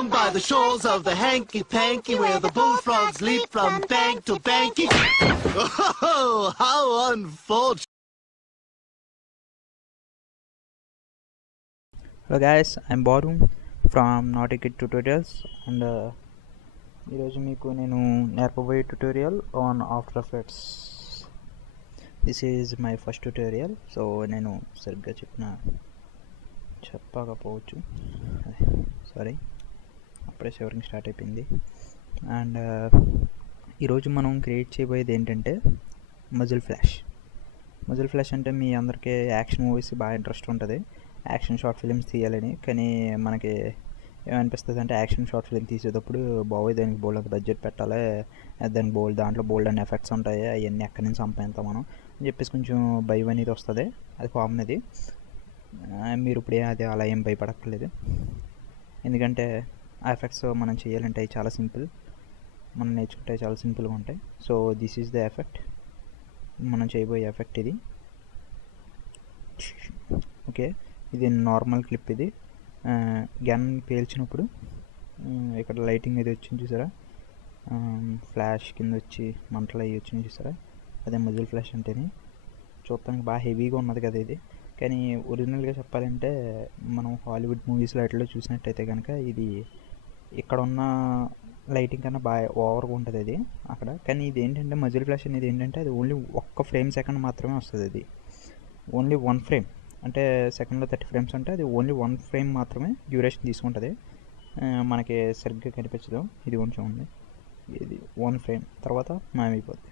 down by the shores of the hanky-panky, where the bullfrogs leap from bank to banky. Oh, how unfortunate. Hello guys, I'm Baru from Naughty Kid Tutorials, and ఈరోజు మీకు నేను నేర్పబోయే tutorial on After Effects. This is my first tutorial. So నేను సరిగ్గా చెప్పకపోవచ్చు, sorry, అప్పుడే shivering start అయిపోయింది. And ఈరోజు మనం క్రియేట్ చేయబోయేది ఏంటంటే మజిల్ ఫ్లాష్ అంటే మీ అందరికీ యాక్షన్ మూవీస్ బాగా ఇంట్రెస్ట్ ఉంటుంది, యాక్షన్ షార్ట్ ఫిలిమ్స్ తీయాలని. కానీ మనకి ఏమనిపిస్తుంది అంటే యాక్షన్ షార్ట్ ఫిలిం తీసేటప్పుడు బాబోయ్ దానికి బోల్డ్ అంత బడ్జెట్ పెట్టాలి, దానికి దాంట్లో బోల్డ్ అనే ఎఫెక్ట్స్ ఉంటాయి, అవన్నీ ఎక్కడి నుంచి సంపాదిస్తాం మనం అని చెప్పేసి కొంచెం భయం అనేది వస్తుంది. అది కామన్. అది మీరు ఇప్పుడు అది అలా ఏం భయపడక్కర్లేదు, ఎందుకంటే ఆ ఎఫెక్ట్స్ మనం చేయాలంటే అవి చాలా సింపుల్, మనం నేర్చుకుంటే చాలా సింపుల్గా ఉంటాయి. So this is the effect, మనం చేయబోయే ఎఫెక్ట్ ఇది. ఓకే, ఇది నార్మల్ క్లిప్. ఇది గన్ పేల్చినప్పుడు ఇక్కడ లైటింగ్ అది వచ్చింది చూసారా, ఫ్లాష్ కింద వచ్చి మంటలు అవి వచ్చినాయి చూసారా, అదే మజిల్ ఫ్లాష్ అంటేనే. చూడటానికి బాగా హెవీగా ఉన్నది కదా ఇది, కానీ ఒరిజినల్గా చెప్పాలంటే మనం హాలీవుడ్ మూవీస్లో అట్లా చూసినట్టయితే కనుక ఇది ఇక్కడ ఉన్న లైటింగ్ కన్నా బాగా ఓవర్గా ఉంటుంది అది అక్కడ. కానీ ఇది ఏంటంటే మజిల్ ఫ్లాష్ అనేది ఏంటంటే అది ఓన్లీ ఒక్క ఫ్రేమ్ సెకండ్ మాత్రమే వస్తుంది. అది ఓన్లీ 1 ఫ్రేమ్, అంటే సెకండ్లో 30 ఫ్రేమ్స్ అంటే అది ఓన్లీ 1 ఫ్రేమ్ మాత్రమే డ్యూరేషన్ తీసుకుంటుంది. మనకి సరిగ్గా కనిపించదు, ఇది కొంచెం ఉంది, ఇది 1 ఫ్రేమ్ తర్వాత మాయమైపోద్ది.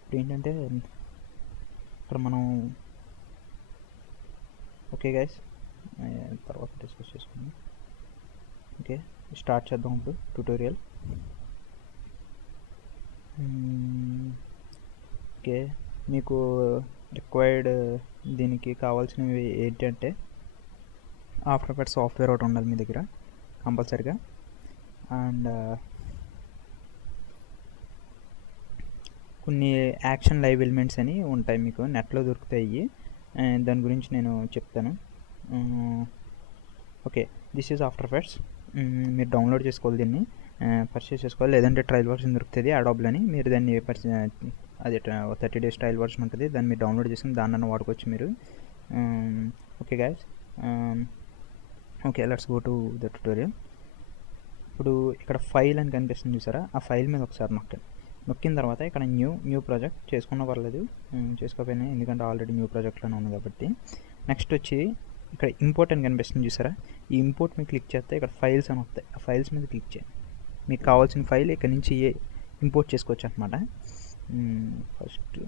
ఇప్పుడు ఏంటంటే ఇక్కడ మనం ఓకే గైస్, తర్వాత డిస్కస్ చేసుకుందాం. ఓకే, స్టార్ట్ చేద్దాం ఇప్పుడు ట్యుటోరియల్. ఓకే, మీకు రిక్వైర్డ్ దీనికి కావాల్సినవి ఏంటంటే ఆఫ్టర్ ఎఫెక్ట్స్ సాఫ్ట్వేర్ ఒకటి ఉండాలి మీ దగ్గర కంపల్సరిగా. అండ్ కొన్ని యాక్షన్ లైవ్ ఎలిమెంట్స్ అని ఉంటాయి, మీకు నెట్లో దొరుకుతాయి. దాని గురించి నేను చెప్తాను. Okay, this is after effects. మీరు డౌన్లోడ్ చేసుకోవాలి, దీన్ని పర్చేస్ చేసుకోవాలి, లేదంటే ట్రయల్ వర్షన్ దొరుకుతుంది అడాబ్లని. మీరు దాన్ని అది 30 days ట్రయల్ వర్షన్ ఉంటుంది, దాన్ని మీరు డౌన్లోడ్ చేసుకుని దాన్ని వాడుకోవచ్చు మీరు. Okay guys, okay let's go to the tutorial. ఇప్పుడు ఇక్కడ ఫైల్ అని కనిపిస్తుంది చూసారా, ఆ ఫైల్ మీద ఒకసారి నొక్కిన తర్వాత ఇక్కడ న్యూ ప్రాజెక్ట్ చేసుకున్నా పర్లేదు, చేసుకోకపోయినా, ఎందుకంటే ఆల్రెడీ న్యూ ప్రాజెక్ట్లోనే ఉంది కాబట్టి. నెక్స్ట్ వచ్చి ఇక్కడ ఇంపోర్ట్ అని కనిపిస్తుంది చూసారా, ఈ ఇంపోర్ట్ మీద క్లిక్ చేస్తే ఇక్కడ ఫైల్స్ అని వస్తాయి, ఆ ఫైల్స్ మీద క్లిక్ చేయండి. మీకు కావాల్సిన ఫైల్ ఇక్కడ నుంచి ఇంపోర్ట్ చేసుకోవచ్చు అనమాట. ఫస్ట్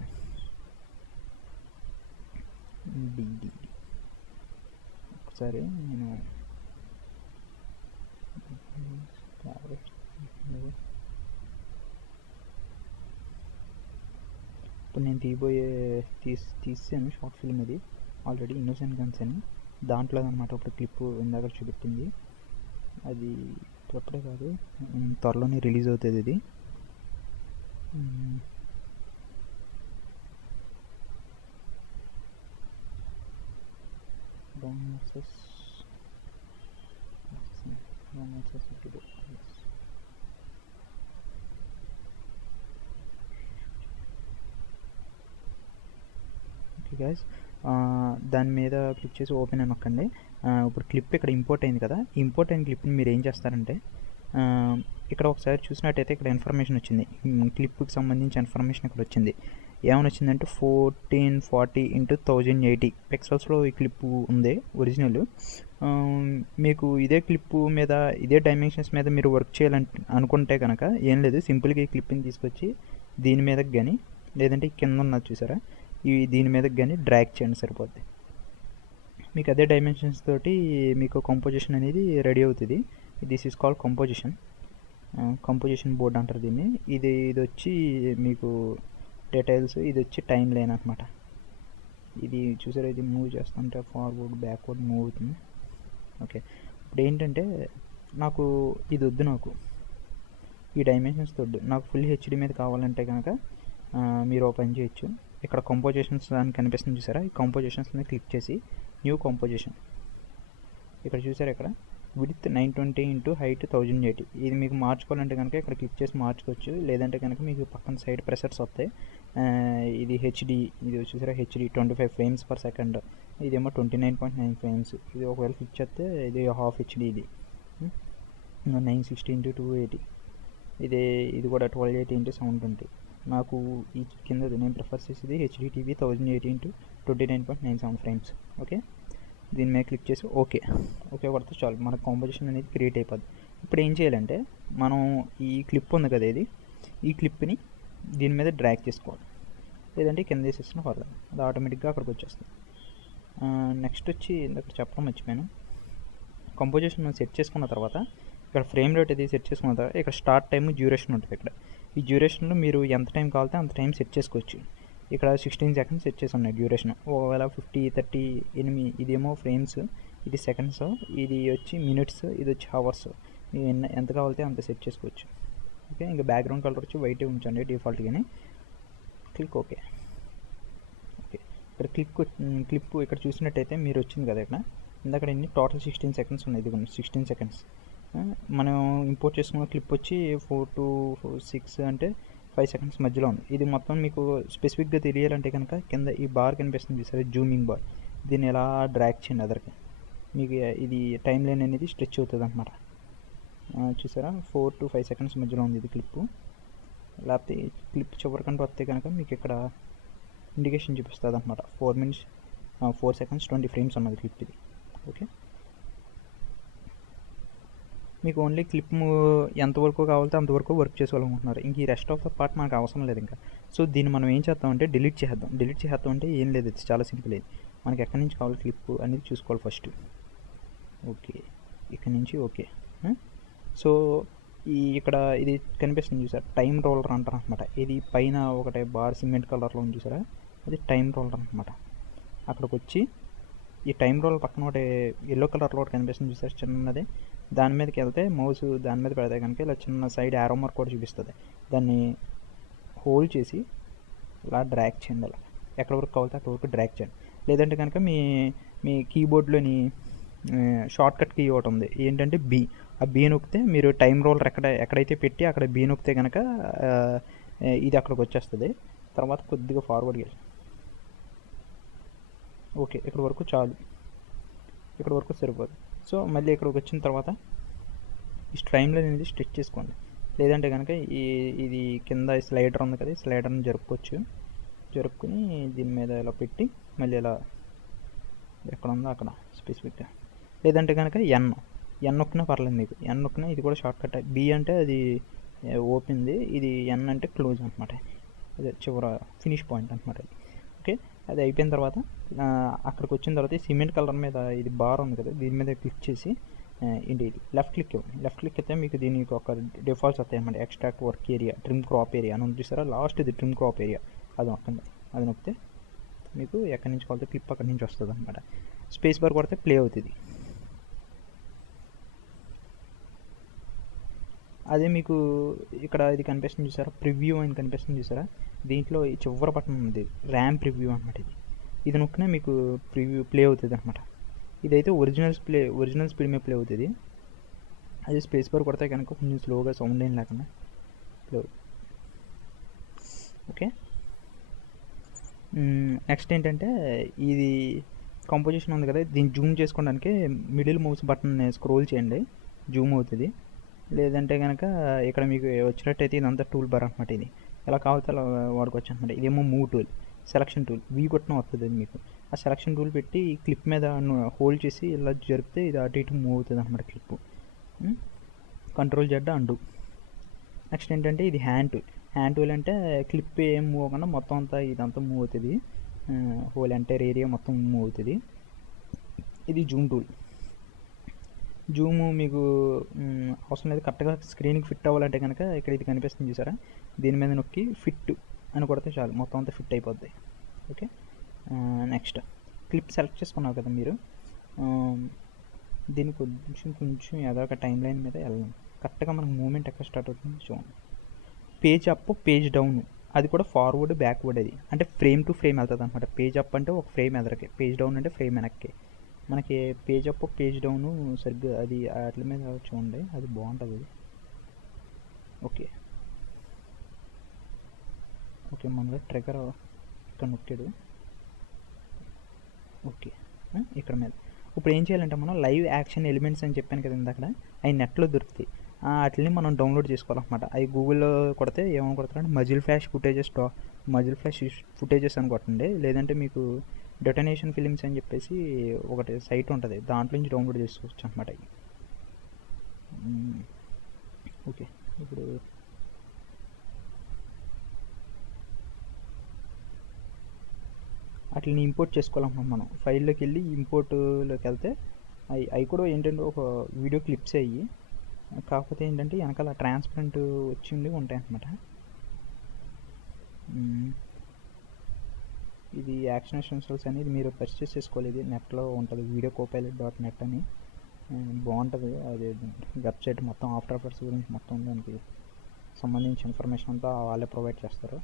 డిడి ఒకసారి నేను ఇప్పుడు నేను తీసాను షార్ట్ ఫిల్మ్. ఇది ఆల్రెడీ ఇన్నోసెంట్ గన్స్ అని దాంట్లో అనమాట. ఇప్పుడు క్లిప్ ఇందాక చూపెట్టింది అది ఇప్పుడప్పుడే కాదు, త్వరలోనే రిలీజ్ అవుతుంది ఇది. ఓకే గైస్, దాని మీద క్లిక్ చేసి ఓపెన్ అని నొక్కండి. ఇప్పుడు క్లిప్ ఇక్కడ ఇంపోర్ట్ అయింది కదా, ఈ ఇంపోర్ట్ అయిన క్లిప్ని మీరు ఏం చేస్తారంటే ఇక్కడ ఒకసారి చూసినట్టయితే ఇక్కడ ఇన్ఫర్మేషన్ వచ్చింది, క్లిప్కి సంబంధించిన ఇన్ఫర్మేషన్ ఇక్కడ వచ్చింది. ఏమైనా వచ్చిందంటే 1440x1080 పిక్సెల్స్లో ఈ క్లిప్ ఉంది ఒరిజినల్. మీకు ఇదే క్లిప్ మీద ఇదే డైమెన్షన్స్ మీద మీరు వర్క్ చేయాలంటే అనుకుంటే కనుక ఏం లేదు, సింపుల్గా ఈ క్లిప్ని తీసుకొచ్చి దీని మీదకి కానీ, లేదంటే కింద ఉన్నది చూసారా, దీని మీదకి కానీ డ్రాగ్ చేయండి సరిపోద్ది. మీకు అదే డైమెన్షన్స్ తోటి మీకు కంపోజిషన్ అనేది రెడీ అవుతుంది. This is called composition board అంటారు దీన్ని. ఇది వచ్చి మీకు డీటెయిల్స్, ఇది వచ్చి టైం లైన్ అనమాట. ఇది చూసారా, ఇది మూవ్ చేస్తుంటే ఫార్వర్డ్ బ్యాక్వర్డ్ మూవ్ అవుతుంది. ఓకే, ఇప్పుడు ఏంటంటే నాకు ఇది వద్దు, నాకు ఈ డైమెన్షన్స్ వద్దు, నాకు ఫుల్ హెచ్డి మీద కావాలంటే కనుక మీరు ఓపెన్ చేయొచ్చు. ఇక్కడ కంపోజిషన్స్ అని కనిపిస్తుంది చూసారా, ఈ కంపోజిషన్స్ మీద క్లిక్ చేసి న్యూ కంపోజిషన్, ఇక్కడ చూసారా, ఇక్కడ విడ్త్ 920 ఇంటూ హైట్ 1080. ఇది మీకు మార్చుకోవాలంటే కనుక ఇక్కడ క్లిక్ చేసి మార్చుకోవచ్చు, లేదంటే కనుక మీకు పక్కన సైడ్ ప్రెసర్స్ వస్తాయి. ఇది హెచ్డి, ఇది వచ్చేసరి హెచ్డి 25 ఫ్రేమ్స్ పర్ సెకండ్, ఇదేమో 29.9 ఫ్రేమ్స్. ఇది ఒకవేళ క్లిక్ చేస్తే ఇది హాఫ్ హెచ్డి, ఇది 960 ఇంటూ 280. ఇది కూడా 1280 ఇంటూ 720. నాకు ఈ కింద నేను ప్రిఫర్ చేసేది HD TV 1080 into 29.97 frames. Okay, దీని మీద క్లిక్ చేసి ఓకే కొడితే చాలు, మన కాంపోజిషన్ అనేది క్రియేట్ అయిపోద్ది. ఇప్పుడు ఏం చేయాలంటే మనం ఈ క్లిప్ ఉంది కదా, ఈ క్లిప్ని దీని మీద డ్రాగ్ చేసుకోవాలి, లేదంటే కింద వేసేసిన పర్లేదు, అది ఆటోమేటిక్గా అక్కడికి వచ్చేస్తుంది. నెక్స్ట్ వచ్చి ఇందాక చెప్పడం మర్చిపోయాను, కంపోజిషన్ సెట్ చేసుకున్న తర్వాత ఇక్కడ ఫ్రేమ్ రేట్ అది సెట్ చేసుకున్న తర్వాత ఇక్కడ స్టార్ట్ టైము డ్యూరేషన్ ఉంటుంది. ఇక్కడ ఈ డ్యూరేషన్లో మీరు ఎంత టైం కావాలితే అంత టైం సెట్ చేసుకోవచ్చు. ఇక్కడ 16 సెకండ్స్ సెట్ చేసి ఉన్నాయి డ్యూరేషన్. ఒకవేళ 50, 30, 8 ఇదేమో ఫ్రేమ్స్, ఇది సెకండ్స్, ఇది వచ్చి మినిట్స్, ఇది వచ్చి అవర్స్. మీరు ఎంత కావాలితే అంత సెట్ చేసుకోవచ్చు. ఓకే, ఇంకా బ్యాక్గ్రౌండ్ కలర్ వచ్చి వైట్ ఉంచండి డిఫాల్ట్గానే. Click okay. ఇక్కడ క్లిప్ ఇక్కడ చూసినట్టయితే మీరు వచ్చింది కదా, ఇక్కడ ఇందాక ఇన్ని టోటల్ 16 సెకండ్స్ ఉన్నాయి. ఇది 16 సెకండ్స్. మనం ఇంపోర్ట్ చేసుకున్న క్లిప్ వచ్చి 4 to 6 అంటే 5 సెకండ్స్ మధ్యలో ఉంది. ఇది మొత్తం మీకు స్పెసిఫిక్గా తెలియాలంటే కనుక కింద ఈ బార్ కనిపిస్తుంది సరే, జూమింగ్ బార్, దీన్ని ఎలా డ్రాగ్ చేయండి అదరికి, మీకు ఇది టైం లైన్ అనేది స్ట్రెచ్ అవుతుంది అనమాట. చూసారా, 4 to 5 సెకండ్స్ మధ్యలో ఉంది ఇది క్లిప్పు. లేకపోతే క్లిప్ చివరికంటూ వస్తే కనుక మీకు ఇక్కడ ఇండికేషన్ చూపిస్తుంది అనమాట. 4 seconds 20 ఫ్రేమ్స్ అన్నది క్లిప్ ఇది. ఓకే, మీకు ఓన్లీ క్లిప్ ఎంతవరకు కావాలితే అంతవరకు వర్క్ చేసుకోవాలనుకుంటున్నారు. ఇంక ఈ రెస్ట్ ఆఫ్ ద పార్ట్ మనకు అవసరం లేదు ఇంకా. సో దీన్ని మనం ఏం చేద్దామంటే డిలీట్ చేద్దాం అంటే ఏం లేదు, ఇది చాలా సింపుల్. ఇది మనకి ఎక్కడి నుంచి కావాలి క్లిప్ అనేది చూసుకోవాలి ఫస్ట్. ఓకే, ఇక్కడ నుంచి ఓకే. సో ఇక్కడ ఇది కనిపిస్తుంది చూసారా, టైం రోలర్ అంటారు అనమాట. ఇది పైన ఒకటే బార్ సిమెంట్ కలర్లో ఉంది చూసారా, అది టైం రోలర్ అనమాట. అక్కడికి వచ్చి ఈ టైం రోలర్ పక్కన ఒకటి ఎల్లో కలర్లో ఒకటి కనిపిస్తుంది చూసారా చిన్నది, దాని మీదకి వెళ్తే మౌస్ దాని మీద పెడితే కనుక ఇలా చిన్న సైడ్ యారో మార్క్ కూడా చూపిస్తుంది. దాన్ని హోల్డ్ చేసి ఇలా డ్రాగ్ చేయండి, అలా ఎక్కడ వరకు కావాలితే అక్కడ వరకు డ్రాగ్ చేయండి. లేదంటే కనుక మీ కీబోర్డ్లోని షార్ట్ కట్ కీ ఒకటి ఉంది ఏంటంటే బీ, ఆ బీ నొక్కితే మీరు టైం రోలర్ ఎక్కడైతే పెట్టి అక్కడ బీ నొక్కితే కనుక ఇది అక్కడికి వచ్చేస్తుంది. తర్వాత కొద్దిగా ఫార్వర్డ్ చేసి ఓకే, ఇక్కడ వరకు చాలు, ఇక్కడ వరకు సరిపోదు. సో మళ్ళీ ఇక్కడికి వచ్చిన తర్వాత ఈ స్ట్రైమ్ లైన్ అనేది స్ట్రెచ్ చేసుకోండి. లేదంటే కనుక ఇది కింద స్లైడర్ ఉంది కదా, స్లైడర్ని జరుపుకొని దీని మీద ఇలా పెట్టి మళ్ళీ ఇలా ఎక్కడ ఉందో అక్కడ స్పెసిఫిక్గా, లేదంటే కనుక ఎన్ నొక్కినా పర్లేదు మీకు, ఎన్ నొక్కినా ఇది కూడా షార్ట్ కట్. బి అంటే అది ఓపెన్ది, ఇది ఎన్ అంటే క్లోజ్ అనమాట, అదే చివర ఫినిష్ పాయింట్ అనమాట. ఓకే, అది అయిపోయిన తర్వాత అక్కడికి వచ్చిన తర్వాత సిమెంట్ కలర్ మీద ఇది బార్ ఉంది కదా, దీని మీద క్లిక్ చేసి ఇది లెఫ్ట్ క్లిక్ ఇవ్వండి. లెఫ్ట్ క్లిక్ అయితే మీకు దీనికి ఒక డిఫాల్ట్స్ వస్తాయి అన్నమాట. Extract work area, trim crop area అని ఉంది చూసారా, లాస్ట్ ఇది ట్రిమ్ క్రాప్ ఏరియా, అది నొక్కండి. అది నొక్కితే మీకు ఎక్కడి నుంచి కావాలితే క్లిప్ అక్కడి నుంచి వస్తుంది అనమాట. స్పేస్ బార్ కొడితే ప్లే అవుతుంది. అదే మీకు ఇక్కడ ఇది కనిపిస్తుంది చూసారా, ప్రివ్యూ అని కనిపిస్తుంది చూసారా, దీంట్లో ఈ చివరి బటన్ ఉంది ర్యామ్ ప్రివ్యూ అనమాట. ఇది నొక్కినా మీకు ప్రివ్యూ ప్లే అవుతుంది అనమాట. ఇదైతే ఒరిజినల్ స్పీడ్ మీద ప్లే అవుతుంది. అది స్పేస్ బార్ కొడితే కనుక కొంచెం స్లోగా సౌండ్ ఏం లేకుండా ప్లే అవుతుంది. ఓకే, నెక్స్ట్ ఏంటంటే ఇది కంపోజిషన్ ఉంది కదా, దీన్ని జూమ్ చేసుకోవడానికి మిడిల్ మౌస్ బటన్ స్క్రోల్ చేయండి, జూమ్ అవుతుంది. లేదంటే కనుక ఇక్కడ మీకు వచ్చినట్టయితే ఇదంతా టూల్ బార్ అనమాట. ఇది ఎలా కావాలితే అలా వాడుకోవచ్చు అనమాట. ఇదేమో move tool, selection tool, we కొట్టిన వస్తుంది మీకు. ఆ సెలక్షన్ టూల్ పెట్టి ఈ క్లిప్ మీద హోల్డ్ చేసి ఇలా జరిపితే ఇది అటు ఇటు మూవ్ అవుతుంది అనమాట clip. Control Z and. Next ఏంటంటే ఇది హ్యాండ్ టూల్ అంటే క్లిప్ ఏం మూవ్ అవ్వకుండా మొత్తం అంతా ఇదంతా మూవ్ అవుతుంది, హోల్ ఎంటైర్ ఏరియా మొత్తం మూవ్ అవుతుంది. ఇది జూమ్ టూల్. జూము మీకు అవసరం లేదు, కరెక్ట్గా స్క్రీన్కి ఫిట్ అవ్వాలంటే కనుక ఇక్కడ ఇది కనిపిస్తుంది చూసారా, దీని మీద నొక్కి ఫిట్ అని కొడితే చాలు, మొత్తం అంతా ఫిట్ అయిపోద్ది. ఓకే, నెక్స్ట్ క్లిప్ సెలెక్ట్ చేసుకున్నారు కదా మీరు, దీన్ని కొంచెం ఏదో ఒక టైం లైన్ మీద వెళ్ళాలి. కరెక్ట్గా మనకు మూమెంట్ ఎక్కడ స్టార్ట్ అవుతుంది చూడండి. పేజ్ అప్, పేజ్ డౌన్, అది కూడా ఫార్వర్డ్ బ్యాక్వర్డ్, అది అంటే ఫ్రేమ్ టు ఫ్రేమ్ వెళ్తుంది అనమాట. పేజ్ అప్ అంటే ఒక ఫ్రేమ్ ఎదరకి, పేజ్ డౌన్ అంటే ఫ్రేమ్ వెనక్కి. మనకి పేజ్ అప్ పేజ్ డౌన్ సరిగ్గా అది వాటి మీద చూడండి, అది బాగుంటుంది అది. ఓకే ఓకే మనలో ట్రిగర్ ఇక్కడ నొక్కాడు. ఓకే ఇక్కడ మీద ఇప్పుడు ఏం చేయాలంటే మనం లైవ్ యాక్షన్ ఎలిమెంట్స్ అని చెప్పాను కదా ఇందాక, అవి నెట్లో దొరుకుతాయి. వాటిని మనం డౌన్లోడ్ చేసుకోవాలన్నమాట. అవి గూగుల్లో కొడితే ఏమని కొడతారంటే మజిల్ ఫ్లాష్ ఫుటేజెస్ అని కొట్టండి. లేదంటే మీకు డెటనేషన్ ఫిలిమ్స్ అని చెప్పేసి ఒకటి సైట్ ఉంటుంది, దాంట్లో నుంచి డౌన్లోడ్ చేసుకోవచ్చు అనమాట. ఓకే ఇప్పుడు వాటిని ఇంపోర్ట్ చేసుకోవాలన్నమాట. మనం ఫైల్లోకి వెళ్ళి ఇంపోర్ట్లోకి వెళ్తే అవి కూడా ఏంటంటే ఒక వీడియో క్లిప్స్ అయ్యి, కాకపోతే ఏంటంటే వెనకాల ట్రాన్స్పరెంట్ వచ్చి ఉంటాయి అన్నమాట. ఇది యాక్షన్ ఎసెన్షియల్స్ అని ఇది మీరు పర్చేస్ చేసుకోవాలి. ఇది నెట్లో ఉంటుంది, videocopilot.net అని బాగుంటుంది. అది వెబ్సైట్ మొత్తం ఆఫ్టర్ ఎఫెక్ట్స్ గురించి మొత్తం దానికి సంబంధించిన ఇన్ఫర్మేషన్ అంతా వాళ్ళే ప్రొవైడ్ చేస్తారు.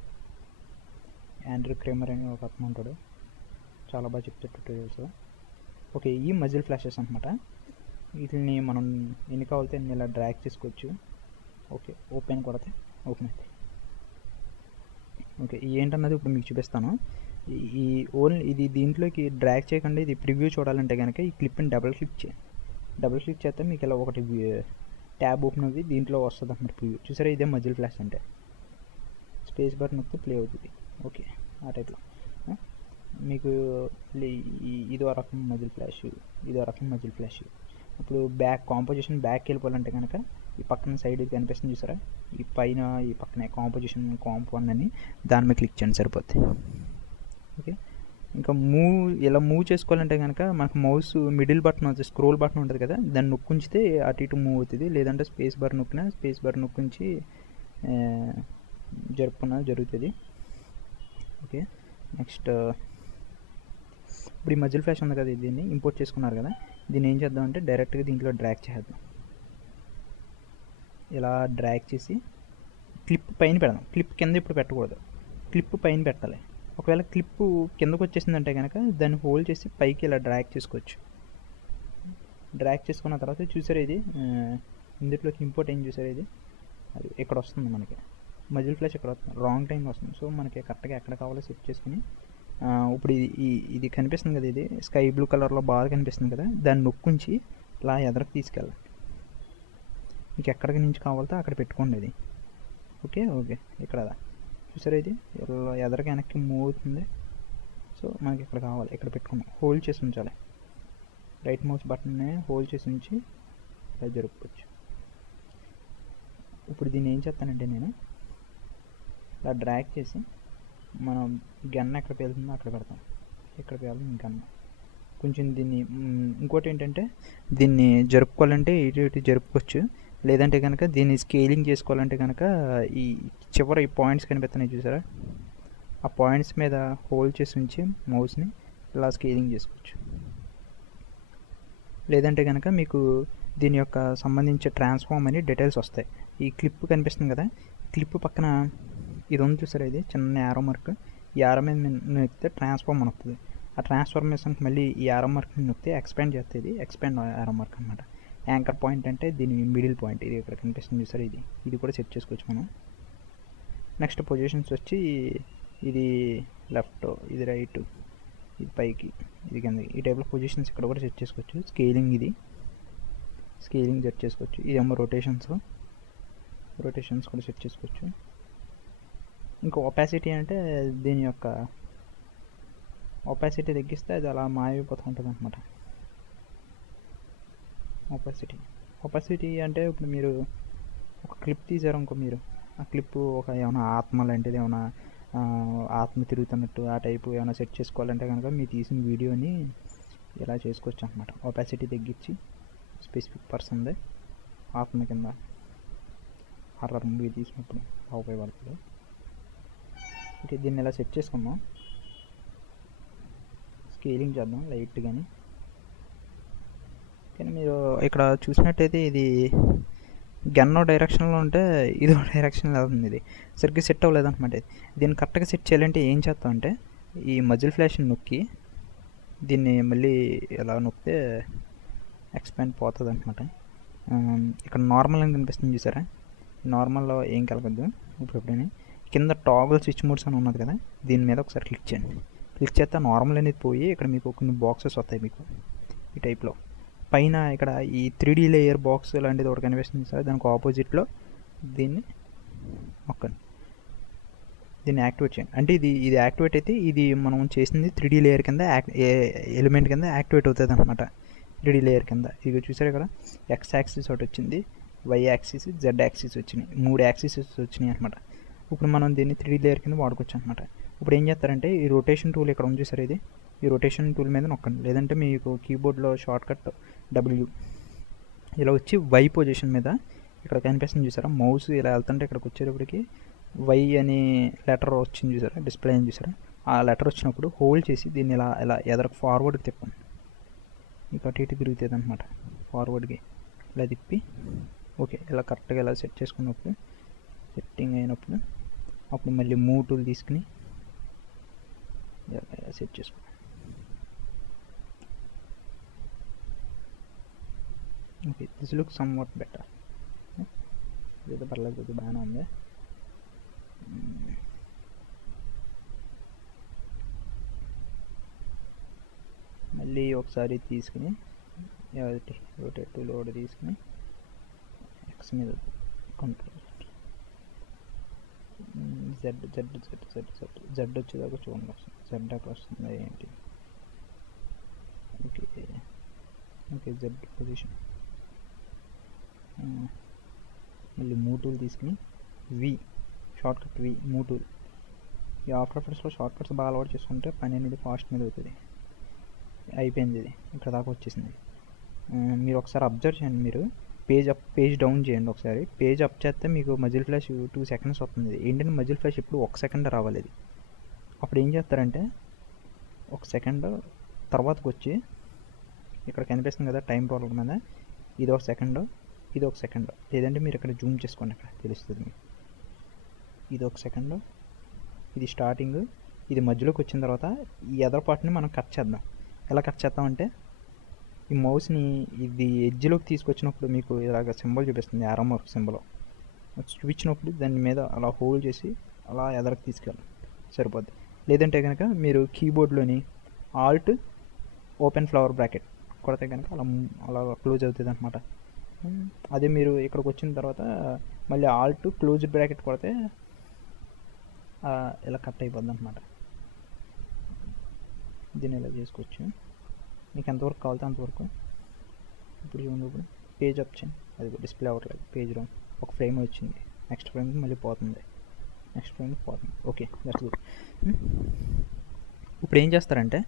ఆండ్రూ క్రేమర్ అని ఒక అతను ఉంటాడు, చాలా బాగా చెప్తారు ట్యూటోరియల్స్. ఓకే ఈ మజిల్ ఫ్లాషెస్ అనమాట. వీటిని మనం ఎన్ని కావాలితే అన్ని ఇలా డ్రాగ్ చేసుకోవచ్చు. ఓకే ఓపెన్ కొడితే ఓపెన్ అవుతాయి. ఓకే ఏంటన్నది ఇప్పుడు మీకు చూపిస్తాను. ఈ ఓన్లీ ఇది దీంట్లోకి డ్రాగ్ చేయకుండా ఇది ప్రివ్యూ చూడాలంటే కనుక ఈ క్లిప్ని డబుల్ క్లిక్ చేస్తే మీకు ఇలా ఒకటి ట్యాబ్ ఓపెన్ అవుతుంది, దీంట్లో వస్తుంది అన్నమాట ప్రివ్యూ. చూసారా, ఇదే మజిల్ ఫ్లాష్ అంటే. స్పేస్ బార్ నొక్కితే ప్లే అవుతుంది. ఓకే ఆ టైప్లో మీకు ఇదో రకం మజిల్ ఫ్లాష్. ఇప్పుడు కాంపోజిషన్ బ్యాక్ వెళ్ళిపోవాలంటే కనుక ఈ పక్కన సైడ్ కనిపిస్తుంది చూసారా, ఈ పైన ఈ పక్కనే కాంపోజిషన్ కాంప్ 1 అని దాని మీద క్లిక్ చేయండి సరిపోద్ది. ఓకే ఇంకా ఇలా మూవ్ చేసుకోవాలంటే కనుక మనకు మౌస్ మిడిల్ బటన్ వచ్చి స్క్రోల్ బటన్ ఉంటుంది కదా, దాన్ని నొక్కుంచితే అటు ఇటు మూవ్ అవుతుంది. లేదంటే స్పేస్ బార్ నొక్కించి జరుగుతుంది. ఓకే నెక్స్ట్ ఇప్పుడు ఈ మజిల్ ఫ్లాష్ ఉంది కదా, దీన్ని ఇంపోర్ట్ చేసుకున్నారు కదా, దీన్ని ఏం చేద్దామంటే డైరెక్ట్గా దీంట్లో డ్రాగ్ చేద్దాం. ఇలా డ్రాగ్ చేసి క్లిప్ పైన పెడదాం. క్లిప్ కింద ఇప్పుడు పెట్టకూడదు, క్లిప్ పైన పెట్టాలి. ఒకవేళ క్లిప్ కిందకు వచ్చేసిందంటే కనుక దాన్ని హోల్డ్ చేసి పైకి ఇలా డ్రాగ్ చేసుకోవచ్చు. డ్రాగ్ చేసుకున్న తర్వాత చూసారా ఇది ఇందులోకి ఇంపోర్ట్ ఏం చూసారా, ఇది అది ఇక్కడ వస్తుంది మనకి మజిల్ ఫ్లాష్ ఇక్కడ వస్తుంది, రాంగ్ టైం వస్తుంది. సో మనకి కరెక్ట్గా ఎక్కడ కావాలో సెట్ చేసుకుని ఇప్పుడు ఇది కనిపిస్తుంది కదా, ఇది స్కై బ్లూ కలర్లో బాగా కనిపిస్తుంది కదా, దాన్ని నొక్కుంచి ఇలా ఎదరకు తీసుకెళ్ళాలి. మీకు ఎక్కడికి నుంచి కావాలో అక్కడ పెట్టుకోండి ఇది. ఓకే ఇక్కడ చూసారా ఇది ఎదరికి వెనక్కి మూవ్ అవుతుంది. సో మనకి ఇక్కడ కావాలి, ఇక్కడ పెట్టుకున్నాం, హోల్డ్ చేసి ఉంచాలి. రైట్ మౌస్ బటన్ని హోల్డ్ చేసి ఉంచి ఇలా జరుపుకోవచ్చు. ఇప్పుడు దీన్ని ఏం చేస్తానంటే నేను ఇలా డ్రాగ్ చేసి మనం గన్ ఎక్కడ పేలుతుందో అక్కడ పెడతాం. ఇక్కడ పేలుతుంది గన్. కొంచెం దీన్ని ఇంకోటి ఏంటంటే దీన్ని జరుపుకోవాలంటే ఇటు జరుపుకోవచ్చు. లేదంటే కనుక దీన్ని స్కేలింగ్ చేసుకోవాలంటే కనుక ఈ చివర ఈ పాయింట్స్ కనిపిస్తున్నాయి చూసారా, ఆ పాయింట్స్ మీద హోల్డ్ చేసి ఉంచి మౌస్ని ఇలా స్కేలింగ్ చేసుకోవచ్చు. లేదంటే కనుక మీకు దీని యొక్క సంబంధించి ట్రాన్స్ఫార్మ్ అని డీటెయిల్స్ వస్తాయి. ఈ క్లిప్ కనిపిస్తుంది కదా, క్లిప్ పక్కన ఇది ఉంది చూసారా, ఇది చిన్న యారో మార్క్, ఈ యారో మీద నొక్కితే ట్రాన్స్ఫార్మ్ అని వస్తుంది. ఆ ట్రాన్స్ఫార్మేషన్కి మళ్ళీ ఈ యారో మార్క్ని నొక్కితే ఎక్స్పాండ్ చేస్తుంది. ఎక్స్పాండ్ యారో మార్క్ అనమాట. యాంకర్ పాయింట్ అంటే దీని మిడిల్ పాయింట్, ఇది ఇక్కడ కనిపిస్తుంది చూసారా, ఇది కూడా సెట్ చేసుకోవచ్చు మనం. నెక్స్ట్ పొజిషన్స్ వచ్చి ఇది లెఫ్ట్, ఇది రైట్, ఇది పైకి, ఇది కింద, ఈ టైప్లో పొజిషన్స్ ఇక్కడ కూడా సెట్ చేసుకోవచ్చు. స్కేలింగ్ సెట్ చేసుకోవచ్చు. ఇదేమో రొటేషన్స్ కూడా సెట్ చేసుకోవచ్చు. ఇంకా ఒపాసిటీ అంటే దీని యొక్క ఒపాసిటీ తగ్గిస్తే అది అలా మాయమైపోతూ ఉంటుంది అనమాట. ఒపాసిటీ అంటే ఇప్పుడు మీరు ఒక క్లిప్ తీసారు అనుకో, మీరు ఆ క్లిప్ ఒక ఏమైనా ఆత్మ లాంటిది, ఏమైనా ఆత్మ తిరుగుతున్నట్టు ఆ టైపు ఏమైనా సెట్ చేసుకోవాలంటే కనుక మీరు తీసిన వీడియోని ఇలా చేసుకోవచ్చు అనమాట. ఒపాసిటీ తగ్గించి స్పెసిఫిక్ పర్సన్దే ఆత్మ కింద హర్రర్ మూవీ తీసినప్పుడు ఉపయోగపడుతుంది. ఓకే దీన్ని ఇలా సెట్ చేసుకుందాం. స్కేలింగ్ చేద్దాం లైట్ కానీ మీరు ఇక్కడ చూసినట్టయితే ఇది గన్నో డైరెక్షన్లో ఉంటే ఇదో డైరెక్షన్లో వెళ్తుంది. ఇది సరిగ్గా సెట్ అవ్వలేదు అనమాట. దీన్ని కరెక్ట్గా సెట్ చేయాలంటే ఏం చేస్తామంటే ఈ మజిల్ ఫ్లాష్ని నొక్కి దీన్ని మళ్ళీ ఇలా నొక్కితే ఎక్స్పాండ్ పోతుంది అనమాట. ఇక్కడ నార్మల్ అని కనిపిస్తుంది చూసారా, నార్మల్లో ఏం కలగద్దు. ఇప్పుడు కింద టాగల్ స్విచ్ మోడ్స్ అని ఉన్నది కదా, దీని మీద ఒకసారి క్లిక్ చేయండి. క్లిక్ చేస్తే నార్మల్ అనేది పోయి ఇక్కడ మీకు కొన్ని బాక్సెస్ వస్తాయి మీకు ఈ టైప్లో. పైన ఇక్కడ ఈ 3D లేయర్ బాక్స్ లాంటిది ఒకటి కనిపిస్తుంది సార్, దానికి ఆపోజిట్లో దీన్ని నొక్కండి, దీన్ని యాక్టివేట్ చేయండి. అంటే ఇది యాక్టివేట్ అయితే ఇది మనం చేసింది 3D లేయర్ కింద ఎలిమెంట్ కింద యాక్టివేట్ అవుతుంది అనమాట. 3D లేయర్ కింద ఇది చూసారు ఇక్కడ ఎక్స్ యాక్సిస్ ఒకటి వచ్చింది, వై యాక్సిస్, జెడ్ యాక్సిస్ వచ్చినాయి, 3 యాక్సిస్ వచ్చినాయి అనమాట. ఇప్పుడు మనం దీన్ని 3D లేయర్ కింద వాడుకోవచ్చు అనమాట. ఇప్పుడు ఏం చేస్తారంటే ఈ రొటేషన్ టూల్ ఇక్కడ ఉంది చూసారు, ఇది ఈ రొటేషన్ టూల్ మీద నొక్కండి. లేదంటే మీకు కీబోర్డ్లో షార్ట్ కట్ W ఇలా వచ్చి వై పొజిషన్ మీద ఇక్కడ కనిపిస్తుంది చూసారా, మౌస్ ఇలా వెళ్తుంటే ఇక్కడికి వచ్చేటప్పటికి వై అనే లెటర్ వచ్చింది చూసారా, డిస్ప్లే అయింది చూసారా, ఆ లెటర్ వచ్చినప్పుడు హోల్డ్ చేసి దీన్ని ఇలా ఇలా ఎదరకు ఫార్వర్డ్కి తిప్పండి. ఇక అటు ఇటు తిరుగుతుంది అనమాట, ఫార్వర్డ్కి ఇలా తిప్పి ఓకే ఇలా కరెక్ట్గా ఇలా సెట్ చేసుకున్నప్పుడు, సెట్టింగ్ అయినప్పుడు అప్పుడు మళ్ళీ మూవ్ టూల్ తీసుకుని సెట్ చేసుకో. Okay this look some what better, ఇదైతే పర్లేదు, ఇది బాగానే ఉంది. మళ్ళీ ఒకసారి తీసుకుని రొటేట్ టూల్ ఒకటి తీసుకుని ఎక్స్ మీద కంట్రోల్ జెడ్ వచ్చేదాకా చూడండి, జెడ్ అక్కడ వస్తుంది ఏంటి. ఓకే జెడ్ పొజిషన్, మళ్ళీ మూవ్ టూల్ తీసుకుని V shortcut V move tool. ఈ ఆఫ్టర్ ఎఫెక్ట్స్లో షార్ట్ కట్స్ బాగా అలవాటు చేసుకుంటే పని అనేది ఫాస్ట్ మీద అవుతుంది. అయిపోయింది, ఇది ఇక్కడ దాకా వచ్చేసింది. మీరు ఒకసారి అబ్జర్వ్ చేయండి, మీరు పేజ్ డౌన్ చేయండి ఒకసారి. పేజ్ అప్ చేస్తే మీకు మజిల్ ఫ్లాష్ 2 seconds వస్తుంది. ఏంటంటే మజిల్ ఫ్లాష్ ఎప్పుడు 1 second రావాలి. ఇది అప్పుడు ఏం చేస్తారంటే 1 second తర్వాతకు వచ్చి ఇక్కడ కనిపిస్తుంది కదా టైం రోలర్ మీద, ఇది 1 second, ఇది 1 second. లేదంటే మీరు ఇక్కడ జూమ్ చేసుకోండి, ఇక్కడ తెలుస్తుంది మీకు. ఇది 1 second, ఇది స్టార్టింగ్, ఇది మధ్యలోకి వచ్చిన తర్వాత ఈ ఎదర్ పార్ట్ని మనం కట్ చేద్దాం. ఎలా కట్ చేద్దామంటే ఈ మౌస్ని ఇది ఎడ్జ్లోకి తీసుకొచ్చినప్పుడు మీకు ఇలాగ సింబల్ చూపిస్తుంది, యారో మార్క్ సింబల్ చూపించినప్పుడు దాని మీద అలా హోల్డ్ చేసి అలా ఎదరకు తీసుకెళ్ళాలి, సరిపోద్ది. లేదంటే కనుక మీరు కీబోర్డ్లోని ఆల్ట్ ఓపెన్ ఫ్లవర్ బ్రాకెట్ కొడితే కనుక అలా క్లోజ్ అవుతుంది అనమాట. అదే మీరు ఇక్కడికి వచ్చిన తర్వాత మళ్ళీ ఆల్ట్ క్లోజ్ బ్రాకెట్ కొడితే ఇలా కట్ అయిపోద్ది అనమాట. దీన్ని ఇలా చేసుకోవచ్చు, మీకు ఎంతవరకు కావాలితే అంతవరకు. ఇప్పుడు చూడండి, ఇప్పుడు పేజ్ అప్ చేయండి, అది డిస్ప్లే అవ్వట్లేదు, పేజ్ డౌన్, ఒక ఫ్రేమ్ వచ్చింది, నెక్స్ట్ ఫ్రేమ్కి మళ్ళీ పోతుంది, నెక్స్ట్ ఫ్రేమ్కి పోతుంది. Okay that's good. ఇప్పుడు ఏం చేస్తారంటే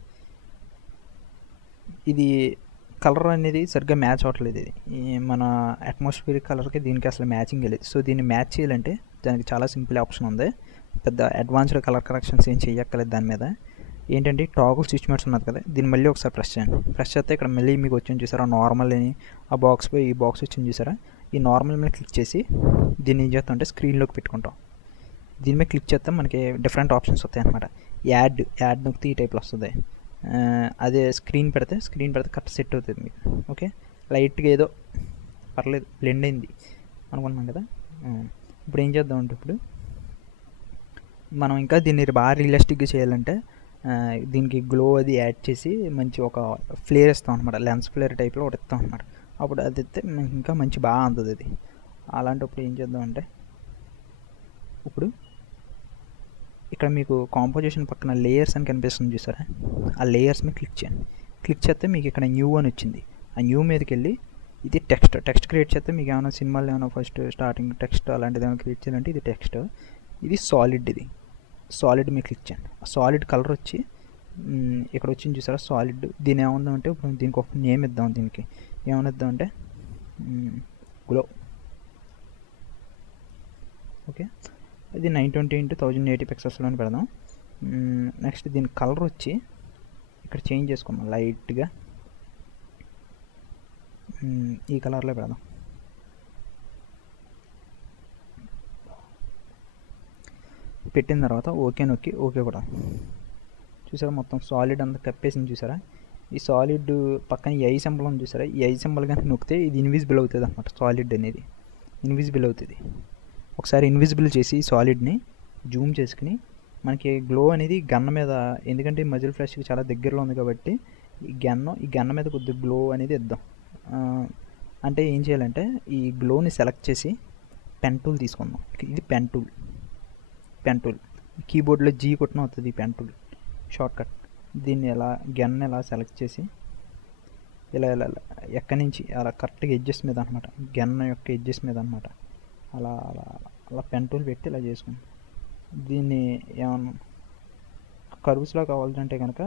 ఇది కలర్ అనేది సరిగ్గా మ్యాచ్ అవ్వట్లేదు, ఇది మన అట్మాస్ఫియరిక్ కలర్కి దీనికి అసలు మ్యాచింగ్ లేదు. సో దీన్ని మ్యాచ్ చేయాలంటే దానికి చాలా సింపుల్ ఆప్షన్ ఉంది, పెద్ద అడ్వాన్స్డ్ కలర్ కరెక్షన్స్ ఏం చేయక్కర్లేదు. దాని మీద ఏంటంటే టాగుల్ స్విచ్ మోడ్స్ ఉన్నది కదా, దీన్ని మళ్ళీ ఒకసారి ప్రెస్ చేయండి. ప్రెస్ చేస్తే ఇక్కడ మళ్ళీ మీకు వచ్చింది చూసారా నార్మల్ అని, ఆ బాక్స్ పోయి ఈ బాక్స్ వచ్చింది చూసారా, ఈ నార్మల్ మీద క్లిక్ చేసి దీన్ని ఏం చేస్తాం అంటే స్క్రీన్లోకి పెట్టుకుంటాం. దీని మీద క్లిక్ చేస్తే మనకి డిఫరెంట్ ఆప్షన్స్ వస్తాయి అనమాట. యాడ్ నొక్కితే ఈ టైప్లో వస్తుంది. అదే స్క్రీన్ పెడితే కరెక్ట్ సెట్ అవుతుంది మీకు. ఓకే లైట్గా ఏదో పర్లేదు బ్లెండ్ అయింది అనుకున్నాం కదా. ఇప్పుడు ఏం చేద్దాం అంటే ఇప్పుడు మనం ఇంకా దీన్ని బాగా రియలిస్టిక్గా చేయాలంటే దీనికి గ్లో అది యాడ్ చేసి మంచి ఒక ఫ్లేర్ ఇస్తాం అనమాట, లెన్స్ ఫ్లేర్ టైప్లో ఒకటి ఇస్తాం అనమాట. అప్పుడు అది ఇస్తే ఇంకా మంచి బాగా అందుతుంది అది. అలాంటప్పుడు ఏం చేద్దాం అంటే ఇప్పుడు ఇక్కడ మీకు కాంపోజిషన్ పక్కన లేయర్స్ అని కనిపిస్తుంది చూసారా, ఆ లేయర్స్ మీద క్లిక్ చేయండి. క్లిక్ చేస్తే మీకు ఇక్కడ న్యూ అని వచ్చింది. ఆ న్యూ మీదకి వెళ్ళి ఇది టెక్స్ట్ క్రియేట్ చేస్తే మీకు ఏమైనా సినిమాలు ఏమైనా ఫస్ట్ స్టార్టింగ్ టెక్స్ట్ అలాంటిది ఏమైనా క్రియేట్ చేయాలంటే ఇది టెక్స్ట్, ఇది సాలిడ్. ఇది సాలిడ్ మీద క్లిక్ చేయండి. ఆ సాలిడ్ కలర్ వచ్చి ఇక్కడ వచ్చింది చూసారా సాలిడ్. దీని ఏముందంటే ఇప్పుడు దీనికి ఒక నేమ్ ఇద్దాం. దీనికి ఏమైనా ఇద్దాం అంటే గ్లో. ఓకే ఇది 920x1080 పిక్సెల్స్లోనే పెడదాం. నెక్స్ట్ దీని కలర్ వచ్చి ఇక్కడ చేంజ్ చేసుకున్నాం లైట్గా, ఈ కలర్లో పెడదాం. పెట్టిన తర్వాత ఓకే నొక్కి ఓకే కూడా చూసారా మొత్తం సాలిడ్ అంతా కప్పేసింది చూసారా. ఈ సాలిడ్ పక్కన ఈ ఐ సింబల్ ఉంది చూసారా, ఈ ఐ సింబల్ కనుక నొక్కితే ఇది ఇన్విజిబుల్ అవుతుంది అనమాట. సాలిడ్ అనేది ఇన్విజిబుల్ అవుతుంది. ఒకసారి ఇన్విజిబుల్ చేసి సాలిడ్ని జూమ్ చేసుకుని మనకి గ్లో అనేది గన్న మీద, ఎందుకంటే మజిల్ ఫ్లాష్కి చాలా దగ్గరలో ఉంది కాబట్టి ఈ గన్న మీద కొద్దిగా గ్లో అనేది ఇద్దాం. అంటే ఏం చేయాలంటే ఈ గ్లోని సెలెక్ట్ చేసి పెన్ టూల్ తీసుకుందాం. ఇది పెన్ టూల్ కీబోర్డ్లో జీ కొట్టిన అవుతుంది ఈ పెన్ టూల్ షార్ట్ కట్. దీన్ని ఎలా సెలెక్ట్ చేసి ఇలా ఎక్కడి నుంచి అలా కరెక్ట్గా ఎడ్జెస్ మీద అనమాట, గన్న యొక్క ఎడ్జెస్ మీద అనమాట అలా పెన్ టూల్ పెట్టి ఇలా చేసుకుందాం. దీన్ని ఏమన్నా కర్వ్స్లో కావాలంటే కనుక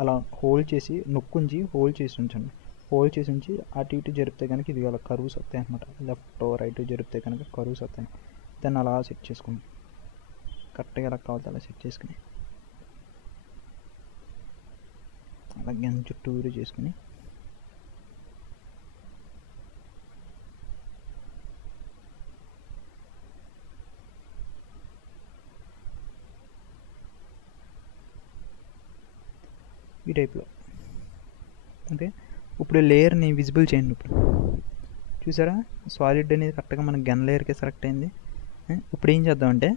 అలా హోల్డ్ చేసి నొక్కుంచి హోల్డ్ చేసి ఉంచండి. హోల్డ్ చేసి ఉంచి అటు ఇటు జరిపితే కనుక ఇది అలా కర్వ్స్ వస్తాయి అనమాట. లెఫ్ట్ రైట్ జరిపితే కనుక కర్వ్స్ వస్తాయి. దాన్ని అలా సెట్ చేసుకుందాం. కరెక్ట్గా ఎలా కావాలి అలా సెట్ చేసుకుని అలాగే చుట్టూరు చేసుకుని ఈ టైప్లో. ఓకే, ఇప్పుడు లేయర్ని విజిబుల్ చేయండి. ఇప్పుడు చూసారా సాలిడ్ అనేది కరెక్ట్గా మన గన్ లేయర్కే సెలెక్ట్ అయింది. ఇప్పుడు ఏం చేద్దామంటే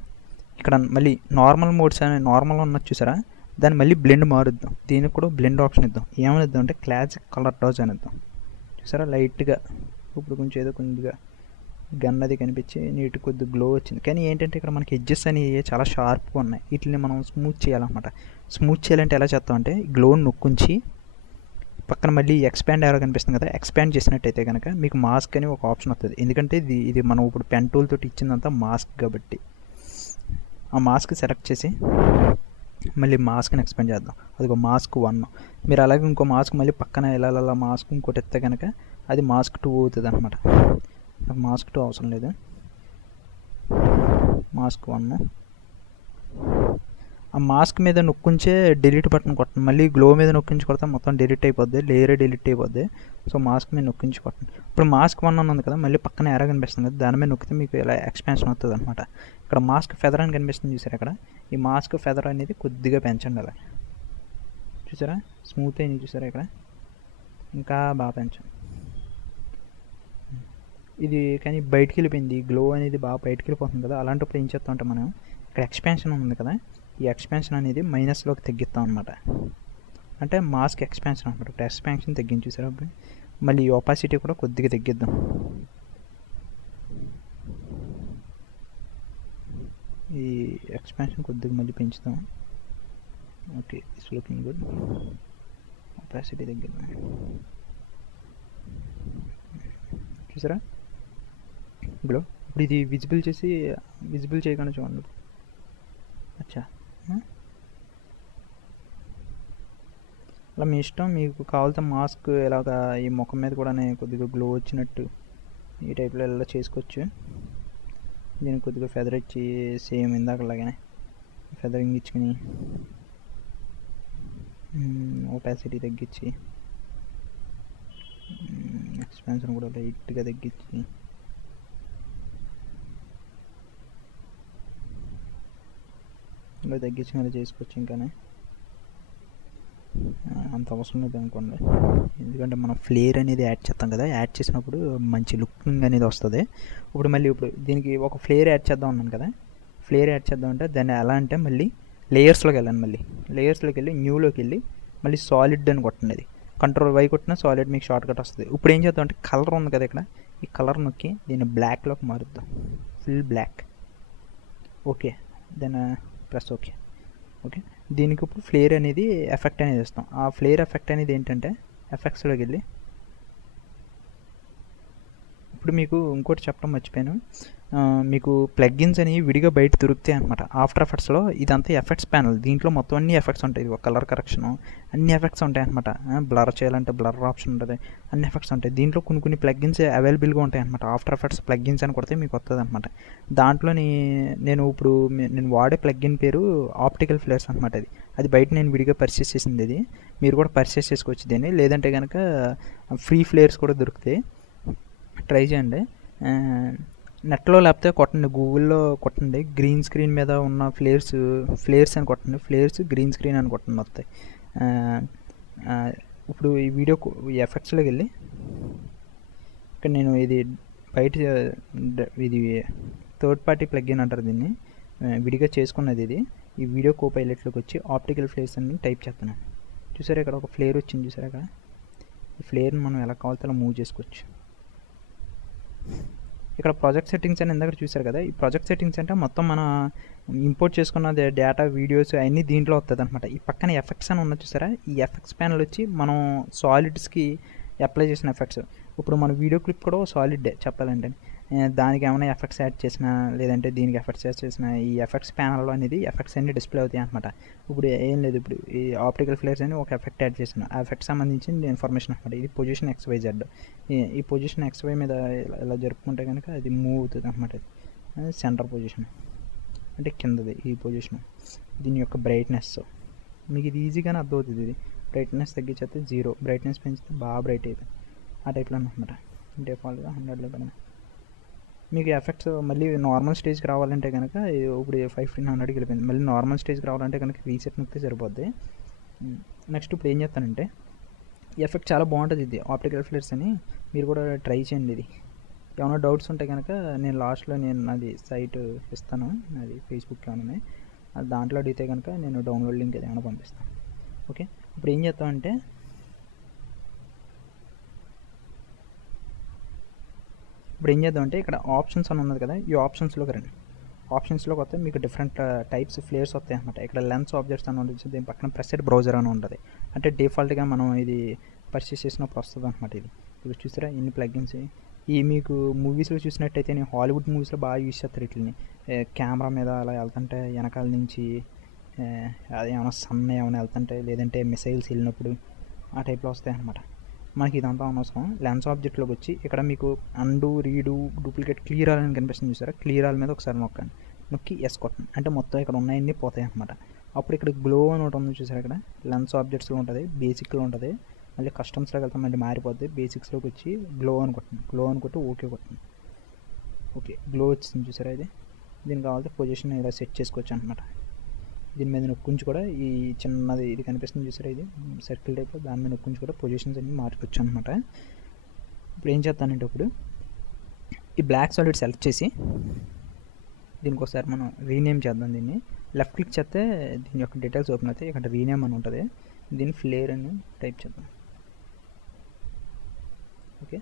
ఇక్కడ మళ్ళీ నార్మల్ మోడ్స్ అని నార్మల్ ఉన్నది చూసారా, దాన్ని మళ్ళీ బ్లెండ్ మారుద్దాం. దీనికి కూడా బ్లెండ్ ఆప్షన్ ఇద్దాం. ఏమని ఇద్దాం అంటే క్లాసిక్ కలర్ డాజ్ అని ఇద్దాం. చూసారా లైట్గా ఇప్పుడు కొంచెం ఏదో కొద్దిగా గన్ అది కనిపించి నీట్ కొద్దిగా గ్లో వచ్చింది. కానీ ఏంటంటే ఇక్కడ మనకి ఎడ్జెస్ అనేవి చాలా షార్ప్గా ఉన్నాయి. వీటిని మనం స్మూత్ చేయాలన్నమాట. స్మూత్ చేయాలంటే ఎలా చేస్తామంటే గ్లోని నొక్కుంచి పక్కన మళ్ళీ ఎక్స్పాండ్ ఏరో కనిపిస్తుంది కదా, ఎక్స్పాండ్ చేసినట్టయితే కనుక మీకు మాస్క్ అని ఒక ఆప్షన్ వస్తుంది. ఎందుకంటే ఇది మనం ఇప్పుడు పెన్ టూల్ తోటి ఇచ్చిందంతా మాస్క్ కాబట్టి ఆ మాస్క్ సెలెక్ట్ చేసి మళ్ళీ మాస్క్ని ఎక్స్పాండ్ చేద్దాం. అదిగో మాస్క్ 1. మీరు అలాగే ఇంకో మాస్క్ మళ్ళీ పక్కన ఇలా మాస్క్ ఇంకోటి ఎత్తే కనుక అది మాస్క్ 2 అవుతుంది అనమాట. నాకు మాస్క్ 2 అవసరం లేదు, మాస్క్ 1. ఆ మాస్క్ మీద నొక్కుంచే డిలీట్ బటన్ కొట్టండి. మళ్ళీ గ్లో మీద నొక్కించి కొడితే మొత్తం డిలీట్ అయిపోద్ది, లేయరే డిలీట్ అయిపోద్ది. సో మాస్క్ మీద నొక్కించి కొట్టండి. ఇప్పుడు మాస్క్ 1 అని ఉంది కదా, మళ్ళీ పక్కన ఎర కనిపిస్తుంది కదా, దాని మీద నొక్కితే మీకు ఇలా ఎక్స్పాన్షన్ అవుతుంది అనమాట. ఇక్కడ మాస్క్ ఫెదర్ అని కనిపిస్తుంది చూసారా, ఇక్కడ ఈ మాస్క్ ఫెదర్ అనేది కొద్దిగా పెంచండి. అలా చూసారా స్మూత్ అయింది చూసారా, ఇక్కడ ఇంకా బాగా పెంచండి. ఇది కానీ బయటికి వెళ్ళిపోయింది, గ్లో అనేది బాగా బయటికి వెళ్ళిపోతుంది కదా. అలాంటప్పుడు ఏం చేస్తాం అంటే మనం ఇక్కడ ఎక్స్పాన్షన్ ఉంది కదా, ఈ ఎక్స్పాన్షన్ అనేది మైనస్లోకి తగ్గిస్తాం అనమాట. అంటే మాస్క్ ఎక్స్పాన్షన్ అనమాట. ఇప్పుడు ఎక్స్పాన్షన్ తగ్గించి చూసారా, మళ్ళీ ఒపాసిటీ కూడా కొద్దిగా తగ్గిద్దాం. ఈ ఎక్స్పాన్షన్ కొద్దిగా మళ్ళీ పెంచుతాం. Okay, it's looking good. Opacity తగ్గిద్దాం. చూసారా గ్లో. ఇప్పుడు ఇది విజిబుల్ చేయకుండా చూడండి. అచ్చా, అలా మీ ఇష్టం. మీకు కావాల్సిన మాస్క్ ఎలాగా ఈ ముఖం మీద కూడా కొద్దిగా గ్లో వచ్చినట్టు ఈ టైప్లో ఎలా చేసుకోవచ్చు. దీనికి కొద్దిగా ఫెదర్ ఇచ్చి సేమ్ ఇందాకలాగానే ఫెదరింగ్ ఇచ్చుకుని ఒపాసిటీ తగ్గించి ఎక్స్పాన్షన్ కూడా లైట్గా తగ్గించి ఇంకా తగ్గించి మళ్ళీ చేసుకోవచ్చు. ఇంకానే అంత అవసరం లేదు అనుకోండి, ఎందుకంటే మనం ఫ్లేర్ అనేది యాడ్ చేస్తాం కదా, యాడ్ చేసినప్పుడు మంచి లుకింగ్ అనేది వస్తుంది. ఇప్పుడు దీనికి ఒక ఫ్లేర్ యాడ్ చేద్దాం అన్నాను కదా, ఫ్లేర్ యాడ్ చేద్దాం అంటే దాన్ని ఎలా అంటే మళ్ళీ లేయర్స్లోకి వెళ్ళండి. మళ్ళీ లేయర్స్లోకి వెళ్ళి న్యూలోకి వెళ్ళి మళ్ళీ సాలిడ్ అని కొట్టండి. అది కంట్రోల్ వై కొట్టినా సాలిడ్ మీకు షార్ట్ కట్ వస్తుంది. ఇప్పుడు ఏం చేద్దాం అంటే కలర్ ఉంది కదా ఇక్కడ, ఈ కలర్ నొక్కి దీన్ని బ్లాక్లోకి మారుద్దాం, full black. Okay, then plus okay. దీనికి ఇప్పుడు ఫ్లేర్ అనేది ఎఫెక్ట్ అనేది ఇస్తాం. ఆ ఫ్లేర్ ఎఫెక్ట్ అనేది ఏంటంటే ఎఫెక్ట్స్లోకి వెళ్ళి ఇప్పుడు మీకు ఇంకోటి చెప్పడం మర్చిపోయాను. మీకు ప్లగ్గిన్స్ అనేవి విడిగా బయట దొరుకుతాయి అనమాట. ఆఫ్టర్ ఎఫెక్ట్స్లో ఇదంతా ఎఫెక్ట్స్ ప్యానల్, దీంట్లో మొత్తం అన్ని ఎఫెక్ట్స్ ఉంటాయి. ఒక కలర్ కరెక్షన్ అన్ని ఎఫెక్ట్స్ ఉంటాయి అనమాట. బ్లర్ చేయాలంటే బ్లర్ ఆప్షన్ ఉంటుంది, అన్ని ఎఫెక్ట్స్ ఉంటాయి. దీంట్లో కొన్ని ప్లగ్గిన్స్ అవైలబుల్గా ఉంటాయి అనమాట. ఆఫ్టర్ ఎఫెక్ట్స్ ప్లగ్గిన్స్ అని కొడితే మీకు వస్తుంది అనమాట. దాంట్లోని నేను వాడే ప్లగ్గిన్ పేరు ఆప్టికల్ ఫ్లేర్స్ అనమాట. అది బయట నేను విడిగా పర్చేస్ చేసింది. ఇది మీరు కూడా పర్చేస్ చేసుకోవచ్చు దీన్ని. లేదంటే కనుక ఫ్రీ ఫ్లేర్స్ కూడా దొరుకుతాయి, ట్రై చేయండి. నెట్లో లేకపోతే కొట్టండి, గూగుల్లో కొట్టండి, గ్రీన్ స్క్రీన్ మీద ఉన్న ఫ్లేర్స్ అని కొట్టండి, ఫ్లేర్స్ గ్రీన్ స్క్రీన్ అని కొట్టండి వస్తాయి. ఇప్పుడు ఈ వీడియో ఈ ఎఫెక్ట్స్లోకి వెళ్ళి ఇక్కడ నేను ఇది బయట ఇది థర్డ్ పార్టీ ప్లగ్ఇన్ అంటారు దీన్ని, విడిగా చేసుకున్నది ఇది. ఈ వీడియో కోపైలెట్లోకి వచ్చి ఆప్టికల్ ఫ్లేర్స్ అని టైప్ చేస్తున్నాను. చూసారా ఇక్కడ ఒక ఫ్లేర్ వచ్చింది, చూసారా అక్కడ. ఈ ఫ్లేర్ని మనం ఎలా కావాలితే అలా మూవ్ చేసుకోవచ్చు. ఇక్కడ ప్రాజెక్ట్ సెట్టింగ్స్ అని ఇందాక చూసారు కదా, ఈ ప్రాజెక్ట్ సెట్టింగ్స్ అంటే మొత్తం మన ఇంపోర్ట్ చేసుకున్న డేటా వీడియోస్ అవన్నీ దీంట్లో వస్తుంది అనమాట. ఈ పక్కన ఎఫెక్ట్స్ అని ఉన్నది చూసారా, ఈ ఎఫెక్ట్స్ ప్యానల్ వచ్చి మనం సాలిడ్స్కి అప్లై చేసిన ఎఫెక్ట్స్. ఇప్పుడు మన వీడియో క్లిప్ కూడా సాలిడ్ చెప్పాలంటే, దానికి ఏమైనా ఎఫెక్ట్స్ యాడ్ చేసినా లేదంటే దీనికి ఎఫెక్ట్స్ యాడ్ చేసినా ఈ ఎఫెక్ట్స్ ప్యానల్లో అనేది ఎఫెక్ట్స్ అన్ని డిస్ప్లే అవుతాయి అనమాట. ఇప్పుడు ఏం లేదు, ఇప్పుడు ఈ ఆప్టికల్ ఫ్లేర్స్ అని ఒక ఎఫెక్ట్ యాడ్ చేసిన, ఆ ఎఫెక్ట్ సంబంధించిన ఇన్ఫర్మేషన్ అనమాట. ఇది పొజిషన్ XYZ. ఈ పొజిషన్ XY మీద ఇలా జరుపుకుంటే కనుక అది మూవ్ అవుతుంది అనమాట. సెంటర్ పొజిషన్ అంటే కిందది ఈ పొజిషన్. దీని యొక్క బ్రైట్నెస్ మీకు ఇది ఈజీగానే అర్థమవుతుంది. ఇది బ్రైట్నెస్ తగ్గించేస్తే 0, బ్రైట్నెస్ పెంచితే బాగా బ్రైట్ అయిపోయింది. ఆ టైప్లో అనమాట. డిఫాల్ట్గా 100లో పెడదాం. మీకు ఎఫెక్ట్స్ మళ్ళీ నార్మల్ స్టేజ్కి రావాలంటే కనుక ఇప్పుడు 1500కి వెళ్ళిపోయింది. మళ్ళీ నార్మల్ స్టేజ్కి రావాలంటే కనుక రీసెట్ నొక్కితే సరిపోద్ది. నెక్స్ట్ ఇప్పుడు ఏం చేస్తానంటే, ఈ ఎఫెక్ట్ చాలా బాగుంటుంది. ఇది ఆప్టికల్ ఫ్లేర్స్ అని, మీరు కూడా ట్రై చేయండి. ఇది ఏమైనా డౌట్స్ ఉంటే కనుక నేను లాస్ట్లో అది సైట్ ఇస్తాను, అది ఫేస్బుక్ ఏమైనా దాంట్లో అడిగితే కనుక నేను డౌన్లోడ్ లింక్ ఏదైనా పంపిస్తాను. ఓకే, ఇప్పుడు ఏం చేస్తామంటే ఇక్కడ ఆప్షన్స్ అని ఉన్నది కదా, ఈ ఆప్షన్స్లోకి రండి. ఆప్షన్స్లోకి వస్తే మీకు డిఫరెంట్ టైప్స్ ఫ్లేర్స్ వస్తాయి అనమాట. ఇక్కడ లెన్స్ ఆబ్జెక్ట్స్ అని ఉంటుంది, దీని పక్కన ప్రెసెడ్ బ్రౌజర్ అని ఉంటుంది. అంటే డిఫాల్ట్గా మనం ఇది పర్చేస్ చేసినప్పుడు వస్తుంది అనమాట. ఇది ఇప్పుడు చూసారా ఇన్ని ప్లగ్ఇన్స్. ఈ మీకు మూవీస్లో చూసినట్టయితే నేను హాలీవుడ్ మూవీస్లో బాగా యూజ్ చేస్తారు వీటిని. కెమెరా మీద అలా వెళ్తుంటే వెనకాల నుంచి అది ఏమైనా సన్న ఏమైనా వెళ్తుంటే లేదంటే మిసైల్స్ వెళ్ళినప్పుడు ఆ టైప్లో వస్తాయి అనమాట. మనకి ఇదంతా అనవసరం. లెన్స్ ఆబ్జెక్ట్లోకి వచ్చి ఇక్కడ మీకు undo, redo, duplicate, clear all అని కనిపిస్తుంది చూసారా, క్లియర్ ఆల్ మీద ఒకసారి నొక్కండి. నొక్కి ఎస్ కొట్టండి. అంటే మొత్తం ఇక్కడ ఉన్నాయన్నీ పోతాయి అనమాట. అప్పుడు ఇక్కడ గ్లో అని ఒకటి ఉంది చూసారా, ఇక్కడ లెన్స్ ఆబ్జెక్ట్స్లో ఉంటుంది, బేసిక్లో ఉంటుంది. మళ్ళీ కస్టమ్స్లోకి వెళ్తాం, మళ్ళీ మారిపోద్ది. బేసిక్స్లోకి వచ్చి గ్లో అని కొట్టండి. గ్లో అని కొట్టి ఓకే కొట్టండి. ఓకే, గ్లో వచ్చింది చూసారా. ఇది దీనికి కావాలంటే పొజిషన్ ఇలా సెట్ చేసుకోవచ్చు అనమాట. దీని మీద నొక్కుంచి కూడా ఈ చిన్నది ఇది కనిపిస్తుంది చూసారా, ఇది సర్కిల్ టైప్లో, దాని మీద నొక్కుంచి కూడా పొజిషన్స్ అన్ని మార్చుకోవచ్చు అనమాట. ఇప్పుడు ఏం చేస్తానంటే, ఇప్పుడు ఈ బ్లాక్ సాలిడ్ సెలెక్ట్ చేసి దీనికి ఒకసారి మనం రీనేమ్ చేద్దాం. దీన్ని లెఫ్ట్ క్లిక్ చేస్తే దీని యొక్క డీటెయిల్స్ ఓపెన్ అవుతాయి. ఇక్కడ రీనేమ్ అని ఉంటుంది, దీన్ని ఫ్లేర్ అని టైప్ చేద్దాం. ఓకే,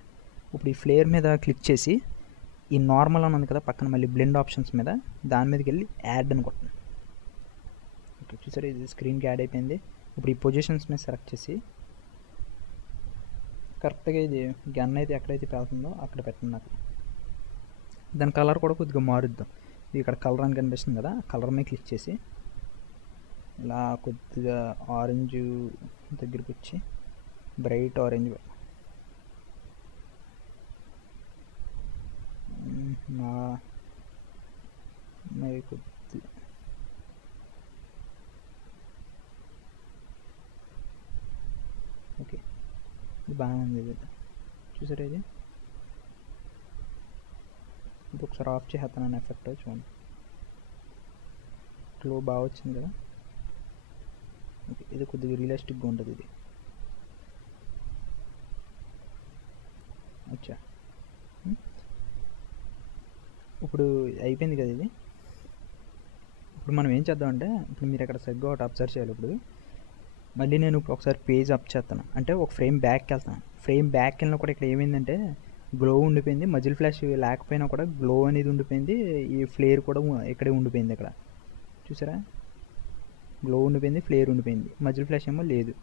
ఇప్పుడు ఈ ఫ్లేర్ మీద క్లిక్ చేసి ఈ నార్మల్ అని ఉంది కదా పక్కన, మళ్ళీ బ్లెండ్ ఆప్షన్స్ మీద దాని మీదకి వెళ్ళి యాడ్ అని కొట్టండి. ఓకే, చూసారా ఇది స్క్రీన్కి యాడ్ అయిపోయింది. ఇప్పుడు ఈ పొజిషన్స్ మీద సెలెక్ట్ చేసి కరెక్ట్గా ఇది గన్ అయితే ఎక్కడైతే పెడుతుందో అక్కడ పెట్టండి. అక్కడ దాని కలర్ కూడా కొద్దిగా మారుద్దాం. ఇది ఇక్కడ కలర్ అని కనిపిస్తుంది కదా, కలర్ మీద క్లిక్ చేసి ఇలా కొద్దిగా ఆరెంజ్ దగ్గరికి వచ్చి బ్రైట్ ఆరెంజ్ మరి కొద్ది ఓకే, ఇది బాగానే ఉంది. ఇది చూసారా, ఇది ఇది ఒకసారి ఆఫ్ చేస్తాను ఎఫెక్ట్. చూడండి గ్లో బాగా వచ్చింది కదా. ఓకే, ఇది కొద్దిగా రియలిస్టిక్గా ఉంటుంది. ఇది అచ్చా, ఇప్పుడు అయిపోయింది కదా ఇది. ఇప్పుడు మనం ఏం చేద్దామంటే, ఇప్పుడు మీరు అక్కడ సరిగ్గా ఒకటి అబ్జర్వ్ చేయాలి. ఇప్పుడు మళ్ళీ నేను ఇప్పుడు ఒకసారి పేజ్ అప్ చేస్తాను, అంటే ఒక ఫ్రేమ్ బ్యాక్కి వెళ్తాను. ఫ్రేమ్ బ్యాక్ వెళ్ళినా కూడా ఇక్కడ ఏమైందంటే గ్లో ఉండిపోయింది. మజిల్ ఫ్లాష్ లేకపోయినా కూడా గ్లో అనేది ఉండిపోయింది. ఈ ఫ్లేర్ కూడా ఇక్కడే ఉండిపోయింది. ఇక్కడ చూసారా, గ్లో ఉండిపోయింది, ఫ్లేర్ ఉండిపోయింది, మజిల్ ఫ్లాష్ ఏమో లేదు.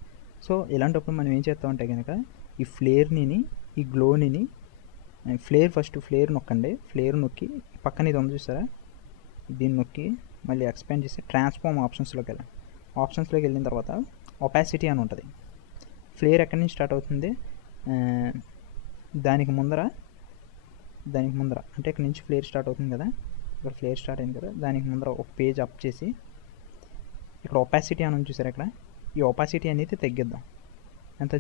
సో ఇలాంటప్పుడు మనం ఏం చేస్తామంటే కనుక ఈ ఫ్లేర్ని, ఈ గ్లోని, ఫ్లేర్ నొక్కండి. ఫ్లేర్ నొక్కి పక్కన ఇది ఉంది చూసారా, దీన్ని నొక్కి మళ్ళీ ఎక్స్పాండ్ చేసి ట్రాన్స్ఫార్మ్ ఆప్షన్స్లోకి వెళ్ళండి. ఆప్షన్స్లోకి వెళ్ళిన తర్వాత ఒపాసిటీ అని ఉంటుంది. ఫ్లేర్ ఎక్కడి నుంచి స్టార్ట్ అవుతుంది, దానికి ముందర అంటే ఇక్కడ నుంచి ఫ్లేర్ స్టార్ట్ అవుతుంది కదా, ఇక్కడ ఫ్లేర్ స్టార్ట్ అయింది కదా, దానికి ముందర ఒక పేజ్ అప్ చేసి ఇక్కడ ఒపాసిటీ అని చూసారు. ఇక్కడ ఈ ఒపాసిటీ అనేది తగ్గిద్దాం. అంత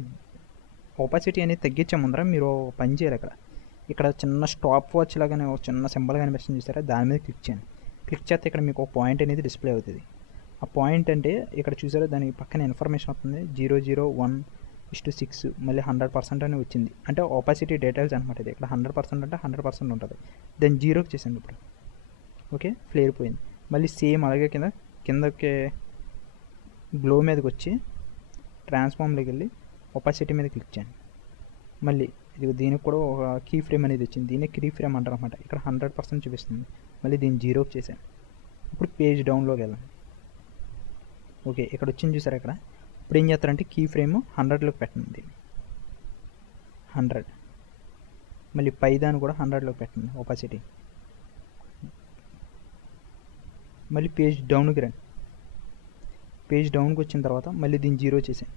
ఒపాసిటీ అనేది తగ్గించే ముందర మీరు పని చేయాలి. ఇక్కడ చిన్న స్టాప్ వాచ్ లాగానే ఒక చిన్న సింబల్ కనిపిస్తుంది చూసారా, దాని మీద క్లిక్ చేయండి. క్లిక్ చేస్తే ఇక్కడ మీకు ఒక పాయింట్ అనేది డిస్ప్లే అవుతుంది. ఆ పాయింట్ అంటే ఇక్కడ చూసారా, దానికి పక్కన ఇన్ఫర్మేషన్ వస్తుంది 001 1:6 మళ్ళీ 100% అని వచ్చింది. అంటే ఆపాసిటీ డీటెయిల్స్ అనమాట ఇది. ఇక్కడ 100% అంటే 100% ఉంటుంది. దాన్ని జీరోకి చేసాను ఇప్పుడు. ఓకే, ఫ్లేర్ పోయింది. మళ్ళీ సేమ్ అలాగే కిందకి గ్లో మీదకి వచ్చి ట్రాన్స్ఫార్మ్లోకి వెళ్ళి ఒపాసిటీ మీద క్లిక్ చేయండి. మళ్ళీ ఇది దీనికి కూడా ఒక కీ ఫ్రేమ్ అనేది వచ్చింది. దీన్ని కీ ఫ్రేమ్ అంటారు అనమాట. ఇక్కడ 100% చూపిస్తుంది. మళ్ళీ దీన్ని జీరోకి చేశాను. ఇప్పుడు పేజ్ డౌన్లోకి వెళ్ళాను. ఓకే, ఇక్కడ వచ్చింది చూసారు. ఇక్కడ ఇప్పుడు ఏం చేస్తారంటే కీ ఫ్రేమ్ 100లోకి పెట్టండి. దీన్ని 100. మళ్ళీ పై దాన్ని కూడా 100లోకి పెట్టండి ఒపాసిటీ. మళ్ళీ పేజ్ డౌన్కి రండి. పేజ్ డౌన్కి వచ్చిన తర్వాత మళ్ళీ దీన్ని జీరో చేసాను.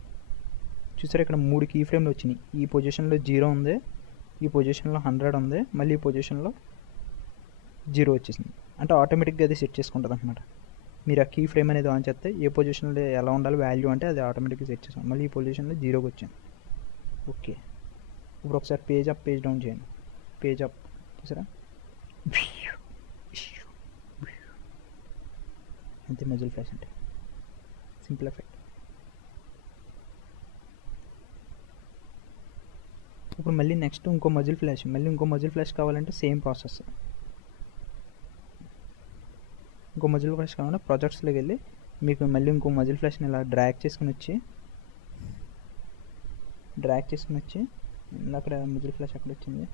చూసారు ఇక్కడ 3 కీ ఫ్రేమ్లు వచ్చినాయి. ఈ పొజిషన్లో 0 ఉంది, ఈ పొజిషన్లో 100 ఉంది, మళ్ళీ ఈ పొజిషన్లో 0 వచ్చేసింది. అంటే ఆటోమేటిక్గా అది సెట్ చేసుకుంటుంది అనమాట. మీరు ఆ కీ ఫ్రేమ్ అనేది ఆన్ చేస్తే ఏ పొజిషన్లో ఎలా ఉండాలి వాల్యూ అంటే అది ఆటోమేటిక్గా సెట్ చేస్తాం. మళ్ళీ ఈ పొజిషన్లో 0కి వచ్చాను. ఓకే, ఇప్పుడు ఒకసారి పేజ్ అప్ పేజ్ డౌన్ చేయండి. పేజ్ అప్ చూసారా, అంతే మజిల్ ఫ్లాష్ అంటే. Simple effect. ఇప్పుడు మళ్ళీ నెక్స్ట్ ఇంకో మజిల్ ఫ్లాష్ కావాలంటే సేమ్ ప్రాసెస్. ఇంకో మజిల్ ఫ్లాష్ కావాలంటే ప్రాజెక్ట్స్లోకి వెళ్ళి మీకు మళ్ళీ ఇంకో మజిల్ ఫ్లాష్ని ఇలా డ్రాగ్ చేసుకుని వచ్చి అక్కడ మజిల్ ఫ్లాష్ ఎక్కడ వచ్చింది?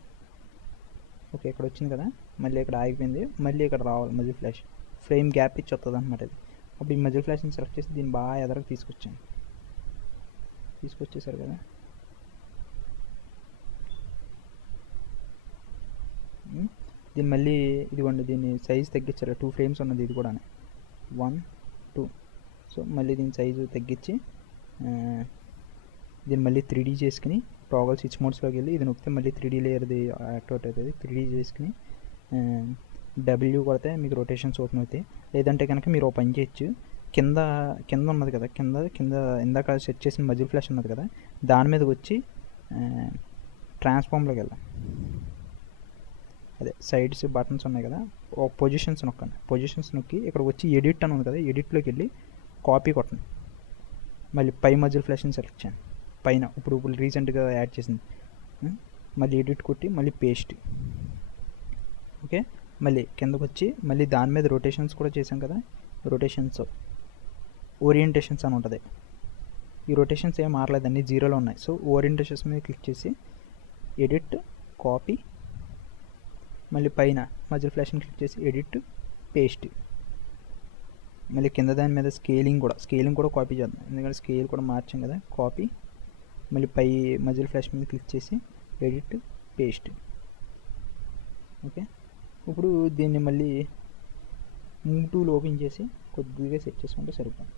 ఓకే, ఇక్కడ వచ్చింది కదా. మళ్ళీ ఇక్కడ ఆగిపోయింది. మళ్ళీ ఇక్కడ రావాలి మజిల్ ఫ్లాష్. ఫ్రేమ్ గ్యాప్ ఇచ్చి వస్తుంది అనమాట ఇది. అప్పుడు ఈ మజిల్ ఫ్లాష్ని సెలెక్ట్ చేసి దీన్ని బాగా ఎదరకు తీసుకొచ్చేసారు కదా. దీన్ని మళ్ళీ ఇదిగోండి, దీన్ని సైజు తగ్గించారు. 2 ఫ్రేమ్స్ ఉన్నది ఇది కూడా. 1 2. సో మళ్ళీ దీని సైజు తగ్గించి దీన్ని మళ్ళీ 3D చేసుకుని టాగల్ స్విచ్ మోడ్స్లోకి వెళ్ళి ఇది నొక్కితే మళ్ళీ 3D లేయర్ది యాక్టివేట్ అవుతుంది. 3D చేసుకుని W కొడితే మీకు రొటేషన్స్ ఓపెన్ అవుతాయి. లేదంటే కనుక మీరు ఓ పని చేయొచ్చు. కింద ఉన్నది కదా, కింద ఇందాక సెట్ చేసిన మజిల్ ఫ్లాష్ ఉన్నది కదా, దాని మీదకి వచ్చి ట్రాన్స్ఫార్మ్లోకి వెళ్దాం. అదే సైడ్స్ బటన్స్ ఉన్నాయి కదా, ఒక పొజిషన్స్ నొక్కండి. పొజిషన్స్ నొక్కి ఇక్కడ వచ్చి ఎడిట్ అని ఉంది కదా, ఎడిట్లోకి వెళ్ళి కాపీ కొట్టండి. మళ్ళీ పై మజిల్ ఫ్లాష్ని సెలెక్ట్ చేయండి. పైన ఇప్పుడు రీసెంట్గా యాడ్ చేసింది. మళ్ళీ ఎడిట్ కొట్టి మళ్ళీ పేస్ట్. ఓకే, మళ్ళీ కిందకు వచ్చి మళ్ళీ దాని మీద రొటేషన్స్ కూడా చేసాం కదా, రొటేషన్స్ ఓరియంటేషన్స్ అని ఉంటుంది. ఈ రొటేషన్స్ ఏం మారలేదు, అన్నీ 0లో ఉన్నాయి. సో ఓరియంటేషన్స్ మీద క్లిక్ చేసి ఎడిట్ కాపీ, మళ్ళీ పైన మజిల్ ఫ్లాష్ని క్లిక్ చేసి ఎడిట్ పేస్ట్. మళ్ళీ కింద దాని మీద స్కేలింగ్ కూడా కాపీ చేద్దాం, ఎందుకంటే స్కేల్ కూడా మార్చాం కదా. కాపీ, మళ్ళీ పై మజిల్ ఫ్లాష్ మీద క్లిక్ చేసి ఎడిట్ పేస్ట్. ఓకే, ఇప్పుడు దీన్ని మళ్ళీ మూవ్ టూల్ ఓపెన్ చేసి కొద్దిగా సెట్ చేసుకుంటే సరిపోతుంది.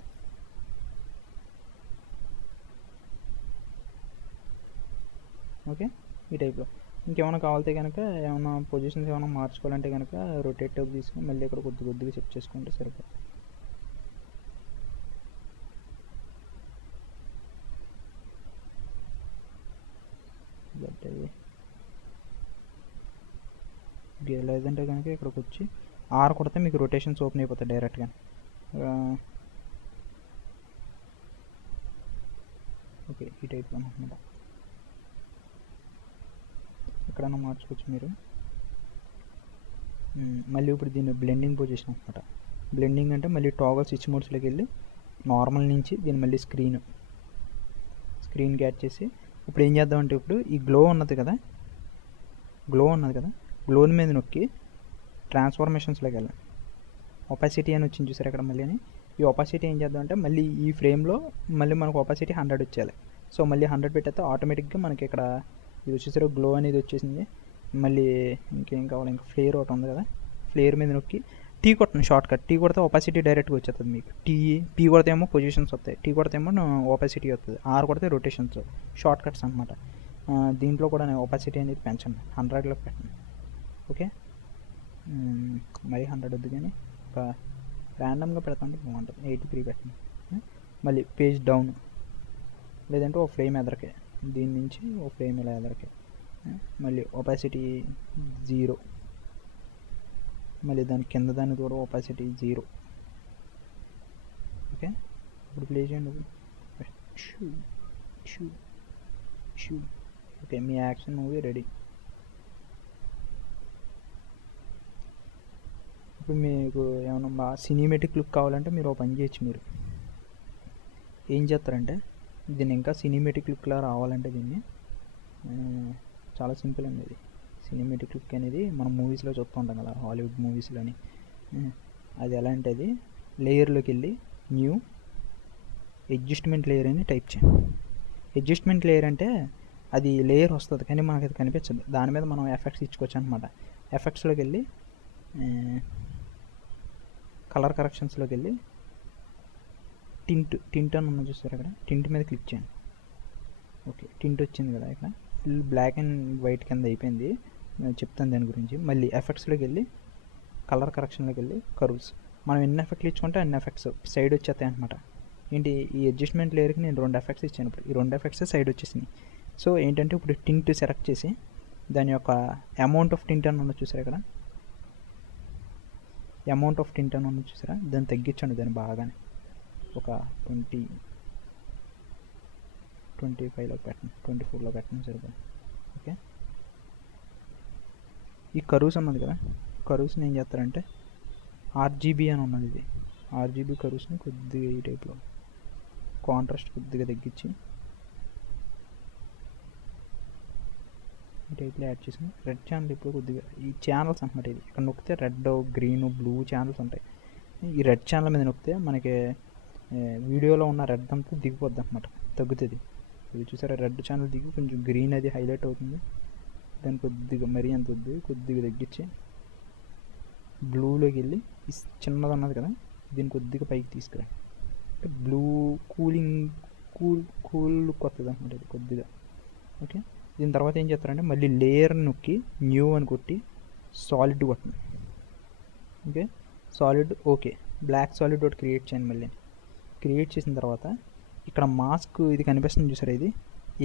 ఓకే, ఈ టైప్లో ఇంకేమైనా కావాలితే కనుక ఏమైనా పొజిషన్స్ ఏమైనా మార్చుకోవాలంటే కనుక రొటేట్ టైప్ తీసుకుని మళ్ళీ ఇక్కడ కొద్దిగా సెట్ చేసుకుంటే సరిపోతుంది. లేదంటే కనుక ఇక్కడికి వచ్చి ఆర్ కొడితే మీకు రొటేషన్స్ ఓపెన్ అయిపోతాయి డైరెక్ట్గా. ఓకే, ఈ టైప్లో అనమాట. ఎక్కడైనా మార్చుకోవచ్చు మీరు. మళ్ళీ ఇప్పుడు దీన్ని బ్లెండింగ్ పొజిషన్ అనమాట. బ్లెండింగ్ అంటే మళ్ళీ టాగల్ స్విచ్ మోడ్స్లోకి వెళ్ళి నార్మల్ నుంచి దీన్ని మళ్ళీ స్క్రీన్కి యాడ్ చేసి ఇప్పుడు ఏం చేద్దామంటే ఇప్పుడు ఈ గ్లో ఉన్నది కదా, గ్లోని మీద నొక్కి ట్రాన్స్ఫార్మేషన్స్లోకి వెళ్ళాలి. ఒపాసిటీ అని వచ్చింది చూసారు అక్కడ. మళ్ళీ ఈ ఒపాసిటీ ఏం చేద్దామంటే మళ్ళీ ఈ ఫ్రేమ్లో మళ్ళీ మనకు ఒపాసిటీ 100 వచ్చేయాలి. సో మళ్ళీ 100 పెట్టేస్తే ఆటోమేటిక్గా మనకి ఇక్కడ ఇది వచ్చేసరి గ్లో అనేది వచ్చేసింది. మళ్ళీ ఇంకేం కావాలి, ఇంకా ఫ్లేర్ ఒకటి ఉంది కదా, ఫ్లేర్ మీద నొక్కి టీ కొట్టండి. షార్ట్ కట్ టీ కొడితే ఒపాసిటీ డైరెక్ట్గా వచ్చేస్తుంది మీకు. పీ కొడితే ఏమో పొజిషన్స్ వస్తాయి, టీ కొడితే ఏమో ఒపాసిటీ వస్తుంది, ఆర్ కొడితే రొటేషన్స్. షార్ట్ కట్స్ అనమాట. దీంట్లో కూడా ఒపాసిటీ అనేది పెంచండి, 100లోకి పెట్టండి. ఓకే, మరి 100 వద్దు కానీ ఒక ర్యాండమ్గా పెడతాంటే బాగుంటుంది, 83 పెట్టండి. మళ్ళీ పేజ్ డౌన్, లేదంటే ఒక ఫ్రేమ్ ఎదరకే, దీని నుంచి ఒక ఫ్రేమ్ ఇలా ఎదరకే. మళ్ళీ ఒపాసిటీ 0, మళ్ళీ దాని కింద దాన్ని కూడా ఒపాసిటీ 0. ఓకే, ఇప్పుడు ప్లే చేయండి. ఓకే, మీ యాక్షన్ మూవీ రెడీ. ఇప్పుడు మీకు ఏమైనా బాగా సినిమేటిక్ లుక్ కావాలంటే మీరు ఒక పని చేయొచ్చు. మీరు ఏం చేస్తారంటే దీన్ని ఇంకా సినిమేటిక్ లుక్లా రావాలంటే దీన్ని చాలా సింపుల్ అండి. ఇది సినిమేటిక్ లుక్ అనేది మనం మూవీస్లో చూస్తూ ఉంటాం కదా, హాలీవుడ్ మూవీస్లోని. అది ఎలా అంటే అది లేయర్లోకి వెళ్ళి న్యూ అడ్జస్ట్మెంట్ లేయర్ అని టైప్ చేయండి. అడ్జస్ట్మెంట్ లేయర్ అంటే అది లేయర్ వస్తుంది కానీ మనకి అది కనిపించదు. దాని మీద మనం ఎఫెక్ట్స్ ఇచ్చుకోవచ్చు అనమాట. ఎఫెక్ట్స్లోకి వెళ్ళి కలర్ కరెక్షన్స్లోకి వెళ్ళి టింట్ అని ఉన్న చూస్తారు అక్కడ, టింట్ మీద క్లిక్ చేయండి. ఓకే, టింట్ వచ్చింది కదా ఇక్కడ, ఫుల్ బ్లాక్ అండ్ వైట్ కింద అయిపోయింది. నేను చెప్తాను దాని గురించి. మళ్ళీ ఎఫెక్ట్స్లోకి వెళ్ళి కలర్ కరెక్షన్లోకి వెళ్ళి కర్వ్స్, మనం ఎన్ని ఎఫెక్ట్లు ఇచ్చుకుంటే అన్ని ఎఫెక్ట్స్ సైడ్ వచ్చేస్తాయి అనమాట. ఏంటి, ఈ అడ్జస్ట్మెంట్ లేయర్కి నేను 2 ఎఫెక్ట్స్ ఇచ్చాను. ఇప్పుడు ఈ 2 ఎఫెక్ట్స్ సైడ్ వచ్చేసినాయి. సో ఏంటంటే ఇప్పుడు టింట్ సెలెక్ట్ చేసి దాని యొక్క అమౌంట్ ఆఫ్ టింట్ అని ఉన్న చూసారా ఇక్కడ, అమౌంట్ ఆఫ్ టింట్ అని ఉన్న చూసారా, దాన్ని తగ్గించండి. దాన్ని బాగానే ఒక 25లో పెట్టండి, 24లో పెట్టండి సరిపోయి. ఓకే, ఈ కర్వ్స్ ఉన్నది కదా, కర్వ్స్ని ఏం చేస్తారంటే ఆర్జీబీ అని ఉన్నది, ఇది ఆర్జీబీ కర్వ్స్ని కొద్దిగా ఈ టైప్లో కాంట్రాస్ట్ కొద్దిగా తగ్గించి ఈ టైప్లో యాడ్ చేసి రెడ్ ఛానల్ ఇప్పుడు కొద్దిగా ఈ ఛానల్స్ అనమాట. ఇది ఇక్కడ నొక్కితే రెడ్, గ్రీన్, బ్లూ ఛానల్స్ ఉంటాయి. ఈ రెడ్ ఛానల్ మీద నొక్కితే మనకి వీడియోలో ఉన్న రెడ్ అంతా దిగిపోద్ది అనమాట, తగ్గుతుంది. ఇది చూసారా, రెడ్ ఛానల్ దిగి కొంచెం గ్రీన్ అది హైలైట్ అవుతుంది. దాన్ని కొద్దిగా మరీ అంత వద్దు, కొద్దిగా తగ్గించి బ్లూలోకి వెళ్ళి ఈ చిన్నది ఉన్నది కదా దీన్ని కొద్దిగా పైకి తీసుకురండి. అంటే బ్లూ కూల్ లుక్ వస్తుంది అనమాట ఇది కొద్దిగా. ఓకే, దీని తర్వాత ఏం చేస్తారంటే మళ్ళీ లేయర్ నొక్కి న్యూ అని కొట్టి సాలిడ్ కొట్టండి. Okay, solid, okay, block solid ఒకటి క్రియేట్ చేయండి. మళ్ళీ క్రియేట్ చేసిన తర్వాత ఇక్కడ మాస్క్ ఇది కనిపిస్తుంది చూసారా, ఇది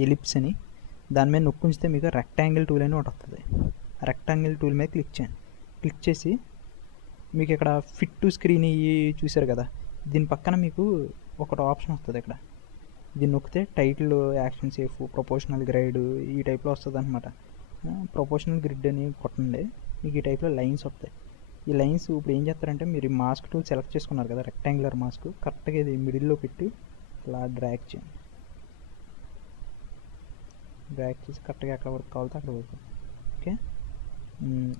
ఎలిప్స్ అని, దాని మీద నొక్కుంచితే మీకు రెక్టాంగిల్ టూల్ అని ఒకటి వస్తుంది. రెక్టాంగిల్ టూల్ మీద క్లిక్ చేయండి. క్లిక్ చేసి మీకు ఇక్కడ ఫిట్ టు స్క్రీన్ ఇవి చూసారు కదా, దీని పక్కన మీకు ఒకటి ఆప్షన్ వస్తుంది ఇక్కడ. దీన్ని నొక్కితే టైటిల్, యాక్షన్ సేఫ్, ప్రొపోర్షనల్ గ్రైడ్ ఈ టైప్లో వస్తుంది అనమాట. ప్రొపోర్షనల్ గ్రిడ్ అని కొట్టండి, మీకు ఈ టైప్లో లైన్స్ వస్తాయి. ఈ లైన్స్ ఇప్పుడు ఏం చేస్తారంటే మీరు మాస్క్ టూల్ సెలెక్ట్ చేసుకున్నారు కదా, రెక్టాంగులర్ మాస్క్, కరెక్ట్గా ఇది మిడిల్లో పెట్టి ఇలా డ్రాగ్ చేయండి. డ్రాగ్ చేసి కరెక్ట్గా ఎక్కడ వరకు కావాలితే అక్కడ వరకు. ఓకే,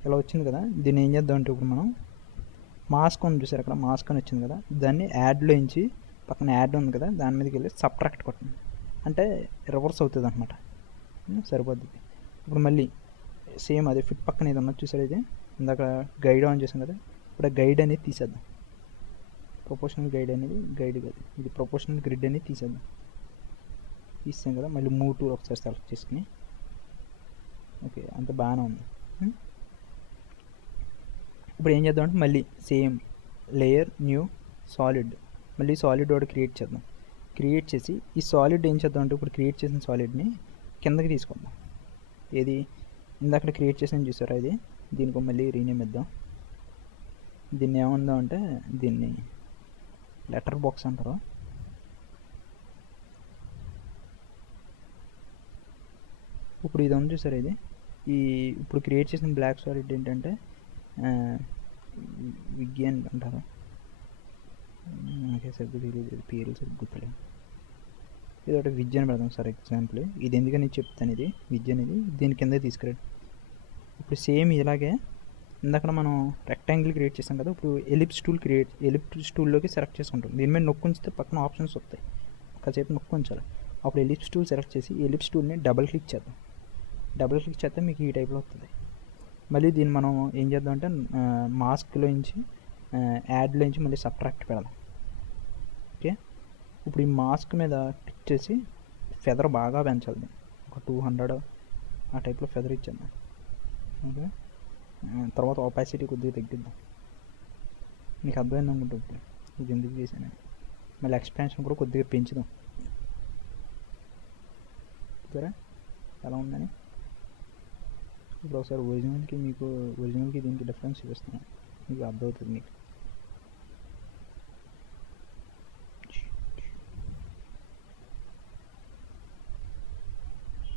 ఇలా వచ్చింది కదా. దీన్ని ఏం చేద్దాం అంటే ఇప్పుడు మనం మాస్క్ అని చూసారు అక్కడ, మాస్క్ అని వచ్చింది కదా, దాన్ని యాడ్లో ఎంచి పక్కన యాడ్ ఉంది కదా దాని మీదకి వెళ్ళి సబ్ట్రాక్ట్ కొట్టండి. అంటే రివర్స్ అవుతుంది అనమాట, సరిపోద్ది. ఇప్పుడు మళ్ళీ సేమ్ అదే ఫిట్ పక్కన ఇది ఉన్నది చూసారు, ఇది ఇందాక గైడ్ ఆన్ చేసాం కదా, ఇప్పుడు గైడ్ అనేది తీసేద్దాం. ప్రొపోర్షనల్ గైడ్ అనేది గైడ్ కాదు, ఇది ప్రొపోర్షనల్ గ్రిడ్ అనేది తీసేద్దాం. తీసాం కదా, మళ్ళీ మూవ్ టూల్ ఒకసారి సెలెక్ట్ చేసుకుని ఓకే, అంత బాగానే ఉంది. ఇప్పుడు ఏం చేద్దాం అంటే మళ్ళీ సేమ్ లేయర్ న్యూ సాలిడ్, మళ్ళీ సాలిడ్ ఒకటి క్రియేట్ చేద్దాం. క్రియేట్ చేసి ఈ సాలిడ్ ఏం చేద్దాం అంటే ఇప్పుడు క్రియేట్ చేసిన సాలిడ్ని కిందకి తీసుకుందాం. ఏది ఇందాక క్రియేట్ చేసిన చూసారా, ఇది దీనికి మళ్ళీ రీనేమ్ ఇద్దాం. దీన్ని ఏమందాం అంటే దీన్ని లెటర్ బాక్స్ అంటారు. ఇప్పుడు ఇది ఉంది చూసారా, ఇది ఈ ఇప్పుడు క్రియేట్ చేసిన బ్లాక్ సాలిడ్ ఏంటంటే విగ్యాన్ అంటారు. నాకే సరిగ్గా తెలియదు, పేరు సరిగ్గా గుర్తులేదు. ఇది ఒకటి విద్య అని పెడదాం సార్ ఎగ్జాంపుల్. ఇది ఎందుకని చెప్తాను, ఇది విద్య అనేది దీని కింద తీసుకురండి. ఇప్పుడు సేమ్ ఇలాగే ఇందాక మనం రెక్టాంగిల్ క్రియేట్ చేసాం కదా, ఇప్పుడు ఎలిప్స్ టూల్లోకి సెలెక్ట్ చేసుకుంటాం. దీని మీద నొక్కుంచితే పక్కన ఆప్షన్స్ వస్తాయి, ఒకసేపు నొక్కుంచాలి. అప్పుడు ఎలిప్స్ టూల్ సెలెక్ట్ చేసి ఎలిప్స్ టూల్ని డబుల్ క్లిక్ చేద్దాం. డబుల్ క్లిక్ చేస్తే మీకు ఈ టైప్లో వస్తుంది. మళ్ళీ దీన్ని మనం ఏం చేద్దాం అంటే మాస్క్లోంచి యాడ్లోంచి మళ్ళీ సబ్ట్రాక్ట్ పెడదాం. ఓకే, ఇప్పుడు ఈ మాస్క్ మీద క్లిక్ చేసి ఫెదర్ బాగా పెంచాలి, ఒక 200 ఆ టైప్లో ఫెదర్ ఇచ్చేద్దాం. ఓకే, తర్వాత ఆపాసిటీ కొద్దిగా తగ్గిద్దాం. మీకు అర్థమైంది అనుకుంటుంది ఇది ఎందుకు చేశాను. మళ్ళీ ఎక్స్పాన్షన్ కూడా కొద్దిగా పెంచుదాం. సరే, ఎలా ఉందని ఇప్పుడు ఒకసారి ఒరిజినల్కి దీనికి డిఫరెన్స్ చూపిస్తున్నాను, మీకు అర్థమవుతుంది. మీకు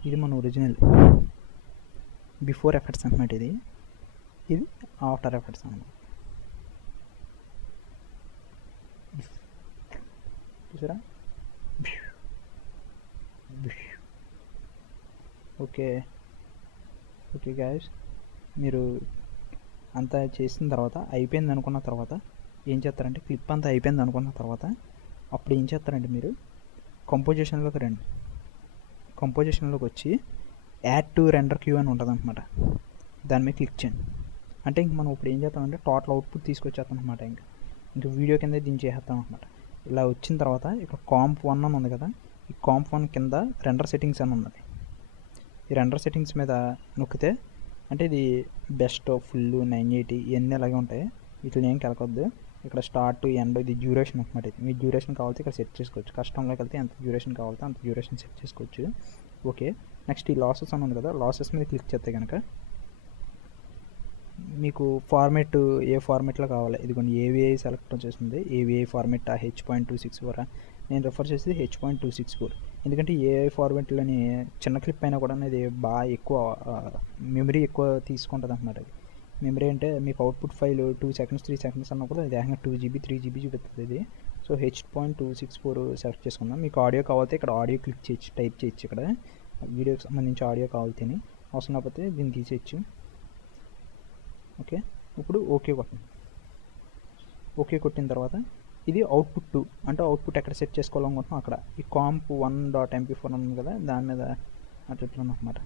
ఇది మన ఒరిజినల్ బిఫోర్ ఎఫెక్ట్స్ అనమాట. ఇది ఆఫ్టర్ ఎఫెక్ట్స్ అనమాట. చూసారా? ఓకే గాయస్, మీరు అంతా చేసిన తర్వాత అయిపోయింది అనుకున్న తర్వాత ఏం చేస్తారంటే, క్లిప్ అంతా అయిపోయింది అనుకున్న తర్వాత అప్పుడు ఏం చేస్తారంటే, మీరు కంపోజిషన్లోకి రండి. కంపోజిషన్లోకి వచ్చి యాడ్ టు రెండర్ క్యూ అని ఉంటుంది అనమాట. దాని మీద క్లిక్ చేయండి. అంటే ఇంక మనం ఇప్పుడు ఏం చేస్తామంటే టోటల్ అవుట్పుట్ తీసుకొచ్చేస్తాం అనమాట. ఇంకా వీడియో కింద దించేస్తాం అనమాట. ఇలా వచ్చిన తర్వాత ఇక్కడ కాంప్ 1 అని ఉంది కదా, ఈ కాంప్ 1 కింద రెండర్ సెట్టింగ్స్ అని ఉన్నది. ఈ రెండర్ సెట్టింగ్స్ మీద నొక్కితే అంటే ఇది బెస్ట్, ఫుల్, 980 ఇవన్నీ అలాగే ఉంటాయి. వీటిని ఏం కలకొద్దు. ఇక్కడ స్టార్ట్ ఎండ్ ఇది డ్యూరేషన్ అనమాట. ఇది మీ డ్యూరేషన్ కావాలంటే ఇక్కడ సెట్ చేసుకోవచ్చు. కస్టంలోకి వెళ్తే ఎంత డ్యూరేషన్ కావాలంటే అంత డ్యూరేషన్ సెట్ చేసుకోవచ్చు. ఓకే, నెక్స్ట్ ఈ లాసెస్ అని ఉంది కదా, లాసెస్ మీద క్లిక్ చేస్తే కనుక మీకు ఫార్మేట్ ఏ ఫార్మేట్లో కావాలి, ఇదిగోండి ఏవిఐ సెలెక్ట్ వచ్చేసింది. ఏవిఐ ఫార్మేట్ H.264 నేను రిఫర్ చేసేది H.264. ఎందుకంటే ఏఐ ఫార్మేట్లోని చిన్న క్లిప్ అయినా కూడా ఇది బాగా ఎక్కువ మెమరీ ఎక్కువ తీసుకుంటుంది అనమాట. అది మెమరీ అంటే మీకు అవుట్పుట్ ఫైల్ 2 seconds 3 seconds అన్నప్పుడు అది ఏకంగా 2 GB 3 GB చూపిస్తుంది ఇది. సో H.264 సెలెక్ట్ చేసుకుందాం. మీకు ఆడియో కావాలంటే ఇక్కడ ఆడియో క్లిక్ చేయొచ్చు, టైప్ చేయొచ్చు. ఇక్కడ వీడియోకి సంబంధించి ఆడియో కావాలితేనే, అవసరం లేకపోతే దీన్ని తీసేయచ్చు. ఓకే, ఇప్పుడు ఓకే కొట్టండి. ఓకే కొట్టిన తర్వాత ఇది అవుట్పుట్ 2 అంటే అవుట్పుట్ ఎక్కడ సెట్ చేసుకోవాలనుకుంటున్నాం అక్కడ ఈ కాంప్ 1.mp4 ఉంది కదా, దాని మీద అట్లా అనమాట.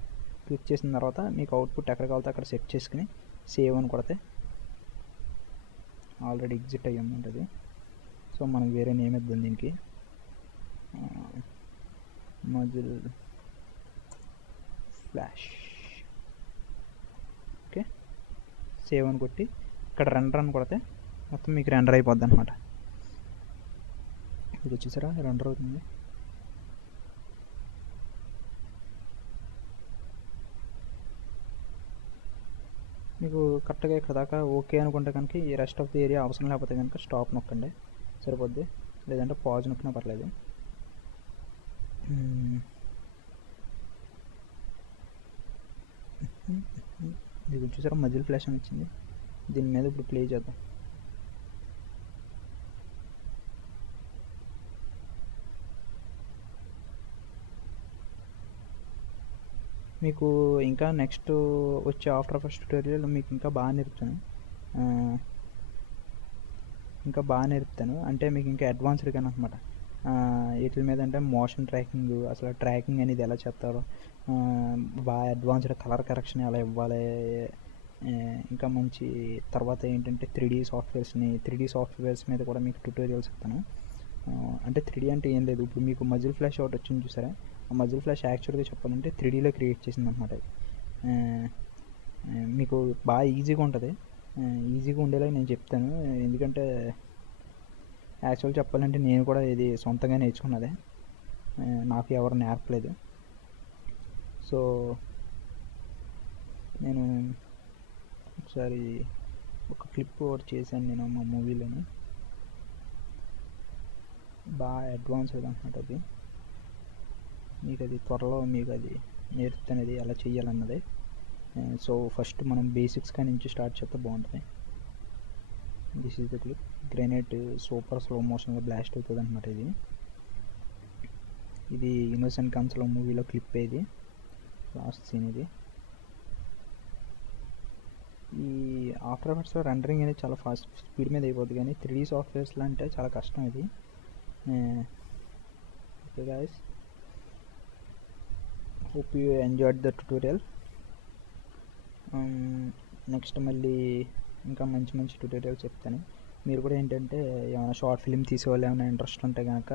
క్లిక్ చేసిన తర్వాత మీకు అవుట్పుట్ ఎక్కడ కావాలితే అక్కడ సెట్ చేసుకుని సేవ్ అని కొడితే ఆల్రెడీ ఎగ్జిట్ అయ్యి ఉంటుంది. సో మనకు వేరే నేమ్ ఇద్దాం దీనికి, మజిల్ ఫ్లాష్. ఓకే, సేవ్ అని కొట్టి ఇక్కడ రెండర్ అని కొడితే మొత్తం మీకు రెండర్ అయిపోద్ది అనమాట. ఇది వచ్చేసారా రెండర్ అవుతుంది. మీకు కరెక్ట్గా ఇక్కడ దాకా ఓకే అనుకుంటే కనుక ఈ రెస్ట్ ఆఫ్ ది ఏరియా అవసరం లేకపోతే కనుక స్టాప్ నొక్కండి సరిపోద్ది, లేదంటే పాజ్ నొక్కినా పర్లేదు. ఇది చూసారా మజిల్ ఫ్లాష్ అని వచ్చింది. దీని మీద ఇప్పుడు ప్లే చేద్దాం. మీకు ఇంకా నెక్స్ట్ వచ్చే ఆఫ్టర్ ఎఫెక్ట్స్ ట్యూటోరియల్ మీకు ఇంకా బాగా నేర్పుతాను. అంటే మీకు ఇంకా అడ్వాన్స్డ్గా అనమాట. వీటి మీద అంటే మోషన్ ట్రాకింగ్, అసలు ట్రాకింగ్ అనేది ఎలా చేస్తారో, బాగా అడ్వాన్స్డ్ కలర్ కరెక్షన్ ఎలా ఇవ్వాలి, ఇంకా మంచి తర్వాత ఏంటంటే 3D సాఫ్ట్వేర్స్ మీద కూడా మీకు ట్యూటోరియల్స్ ఇస్తాను. అంటే 3D అంటే ఏం లేదు, ఇప్పుడు మీకు మజిల్ ఫ్లాష్ ఒకటి వచ్చింది చూసారా, ఆ మజిల్ ఫ్లాష్ యాక్చువల్గా చెప్పాలంటే 3Dలో క్రియేట్ చేసింది అనమాట. మీకు బాగా ఈజీగా ఉంటుంది, ఈజీగా ఉండేలా నేను చెప్తాను. ఎందుకంటే యాక్చువల్ చెప్పాలంటే నేను కూడా ఇది సొంతంగా నేర్చుకున్నదే, నాకు ఎవరు నేర్పలేదు. సో నేను ఒకసారి ఒక క్లిప్ ఒకటి చేశాను నేను మా మూవీలోని, బాగా అడ్వాన్స్డ్ అనమాట. అది మీకు అది త్వరలో మీకు అది నేర్పుతున్నది ఎలా చేయాలన్నది. సో ఫస్ట్ మనం బేసిక్స్ కానీ నుంచి స్టార్ట్ చేస్తే బాగుంటుంది. This is the clip. Grenade super slow మోషన్లో బ్లాస్ట్ అవుతుంది అనమాట. ఇది ఇన్నోసెంట్ కన్స్లో మూవీలో క్లిప్, ఇది లాస్ట్ సీన్. ఇది ఈ ఆఫ్టర్ ఎఫెక్ట్స్లో రెండరింగ్ అనేది చాలా ఫాస్ట్ స్పీడ్ మీద అయిపోతుంది, కానీ 3D సాఫ్ట్వేర్స్లో అంటే చాలా కష్టం ఇది. Okay guys, hope you enjoyed the tutorial. Next మళ్ళీ ఇంకా మంచి మంచి ట్యూటోరియల్స్ చెప్తాను. మీరు కూడా ఏంటంటే ఏమైనా షార్ట్ ఫిల్మ్ తీసేవాళ్ళు ఏమైనా ఇంట్రెస్ట్ ఉంటే కనుక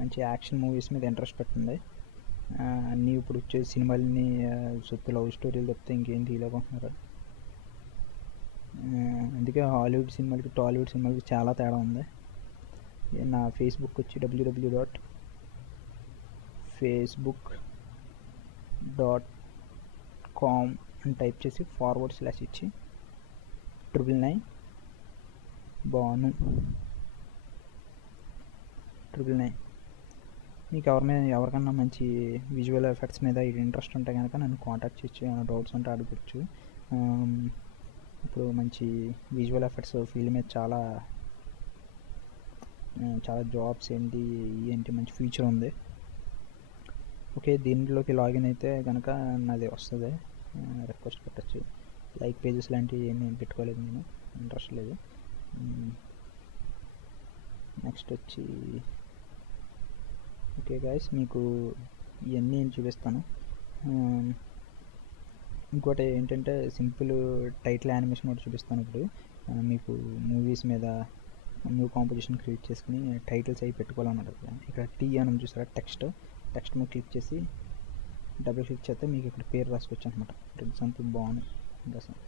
మంచి యాక్షన్ మూవీస్ మీద ఇంట్రెస్ట్ పెట్టండి. అన్నీ ఇప్పుడు వచ్చే సినిమాలని సొత్తు లవ్ స్టోరీలు చెప్తే ఇంకేం తీయలేకపోతున్నారు. అందుకే హాలీవుడ్ సినిమాలకి టాలీవుడ్ సినిమాలకి చాలా తేడా ఉంది. నా ఫేస్బుక్ వచ్చి www.facebook.com అని టైప్ చేసి / ఇచ్చి 999 బాను 999 మీకు ఎవరికన్నా మంచి విజువల్ ఎఫెక్ట్స్ మీద ఇంట్రెస్ట్ ఉంటే కనుక నన్ను కాంటాక్ట్ చేయొచ్చు, ఏమైనా డౌట్స్ ఉంటే అడగచ్చు. ఇప్పుడు మంచి విజువల్ ఎఫెక్ట్స్ ఫీల్డ్ మీద చాలా జాబ్స్ ఏంటి మంచి ఫ్యూచర్ ఉంది. ఓకే, దీంట్లోకి లాగిన్ అయితే కనుక నాది వస్తుంది, రిక్వెస్ట్ పెట్టచ్చు. లైక్ పేజెస్ లాంటివి ఏమీ పెట్టుకోలేదు, నేను ఇంట్రెస్ట్ లేదు. నెక్స్ట్ వచ్చి ఓకే గైస్, మీకు ఇవన్నీ నేను చూపిస్తాను. ఇంకోటి ఏంటంటే సింపుల్ టైటిల్ యానిమేషన్ ఒకటి చూపిస్తాను. ఇప్పుడు మీకు మూవీస్ మీద న్యూ కాంపోజిషన్ క్రియేట్ చేసుకుని టైటిల్స్ అవి పెట్టుకోవాలన్నమాట. ఇక్కడ టీ అని చూసారా, టెక్స్ట్ మీద క్లిక్ చేసి డబుల్ క్లిక్ చేస్తే మీకు ఇక్కడ పేరు రాసుకోవచ్చు అనమాట. ఫర్ ఎగ్జాంపుల్ బాగుంది అసలు.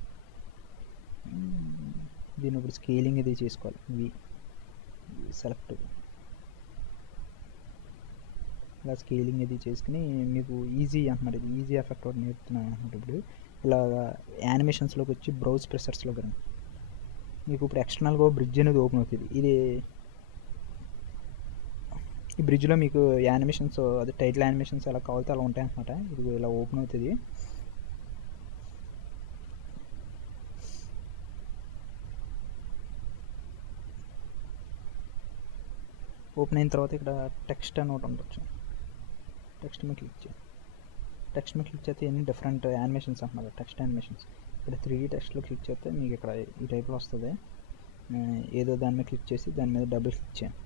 దీని ఇప్పుడు స్కేలింగ్ ఇది చేసుకోవాలి. సెలెక్ట్ ఇలా స్కేలింగ్ ఇది చేసుకుని మీకు ఈజీ అంటున్నారు. ఇది ఈజీ ఎఫెక్ట్ ఒకటి నేర్పుతున్నాను అనమాట. ఇప్పుడు ఇలా యానిమేషన్స్లోకి వచ్చి బ్రౌజ్ ప్రెసర్స్లో కానీ మీకు ఇప్పుడు ఎక్స్టర్నల్గా బ్రిడ్జ్ అనేది ఓపెన్ అవుతుంది. ఈ బ్రిడ్జ్లో మీకు యానిమేషన్స్, అది టైటిల్ యానిమేషన్స్ ఎలా కావాలితే అలా ఉంటాయి అన్నమాట. ఇది ఇలా ఓపెన్ అవుతుంది. ఓపెన్ అయిన తర్వాత ఇక్కడ టెక్స్ట్ అని ఒకటి ఉండొచ్చు. టెక్స్ట్ మీద క్లిక్ చేస్తే ఎన్ని డిఫరెంట్ యానిమేషన్స్ అంటున్నారు, టెక్స్ట్ యానిమేషన్స్. ఇక్కడ 3D టెక్స్ట్లో క్లిక్ చేస్తే మీకు ఇక్కడ ఈ టైప్లో వస్తుంది. ఏదో దాని మీద క్లిక్ చేసి దాని మీద డబుల్ క్లిక్ చేయండి.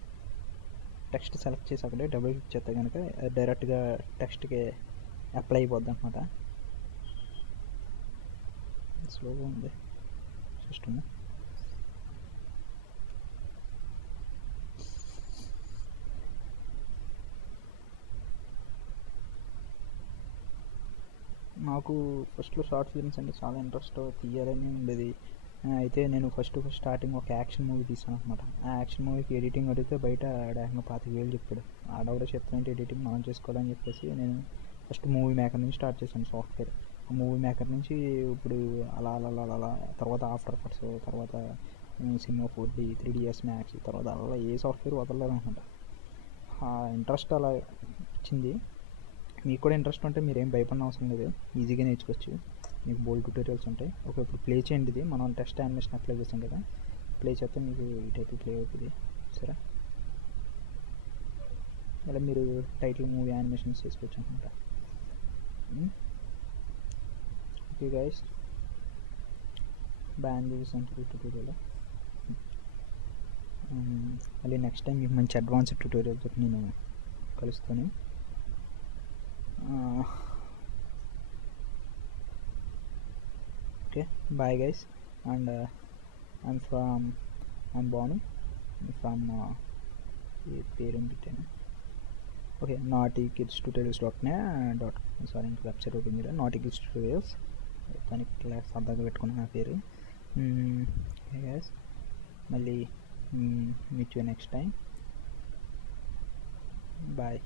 టెక్స్ట్ సెలెక్ట్ చేసి అక్కడే డబుల్ క్లిక్ చేస్తే కనుక డైరెక్ట్గా టెక్స్ట్కి అప్లై అయిపోద్ది అనమాట. స్లోగా ఉంది సిస్టమ్. నాకు ఫస్ట్లో షార్ట్ ఫిల్మ్స్ అంటే చాలా ఇంట్రెస్ట్, తీయాలని ఉండేది. అయితే నేను ఫస్ట్ స్టార్టింగ్ ఒక యాక్షన్ మూవీ తీసాను అనమాట. ఆ యాక్షన్ మూవీకి ఎడిటింగ్ అడిగితే బయట ఏకంగా 25,000 చెప్పాడు. ఆడవిడ చెప్తానంటే ఎడిటింగ్ మనం చేసుకోవాలని చెప్పేసి నేను ఫస్ట్ మూవీ మేకర్ నుంచి స్టార్ట్ చేశాను సాఫ్ట్వేర్. ఆ మూవీ మేకర్ నుంచి ఇప్పుడు అలా తర్వాత ఆఫ్టర్ ఎఫెక్ట్స్, తర్వాత సినిమా 4D 3ds మ్యాక్స్, తర్వాత అలా ఏ సాఫ్ట్వేర్ వదలలేదు అనమాట. ఆ ఇంట్రెస్ట్ అలా వచ్చింది. మీకు కూడా ఇంట్రెస్ట్ ఉంటే మీరేం భయపడిన అవసరం లేదు, ఈజీగా నేర్చుకోవచ్చు. మీకు బోల్డ్ ట్యూటోరియల్స్ ఉంటాయి. ఓకే, ఇప్పుడు ప్లే చేయండి. ఇది మనం టెక్స్ట్ యానిమేషన్ అప్లై చేసాం కదా, ప్లే చేస్తే మీకు ఈ టైప్ ప్లే అవుతుంది. సరే, ఇలా మీరు టైటిల్ మూవీ యానిమేషన్స్ చేసుకోవచ్చు అనమాట. ఓకే గైస్, బ్యాన్ చేసాను ట్యూటోరియల్. మళ్ళీ నెక్స్ట్ టైం మీకు మంచి అడ్వాన్స్డ్ ట్యూటోరియల్తో నేను కలుస్తాను. Okay, bye guys, and I'm Banu from parent. Okay, naughtyKidsTutorials.net. Sorry, website open here. naughtyKidsTutorials. దానికి క్లాస్ అర్థంగా పెట్టుకున్నాను నా పేరు. Okay guys, మళ్ళీ meet you next time. Bye.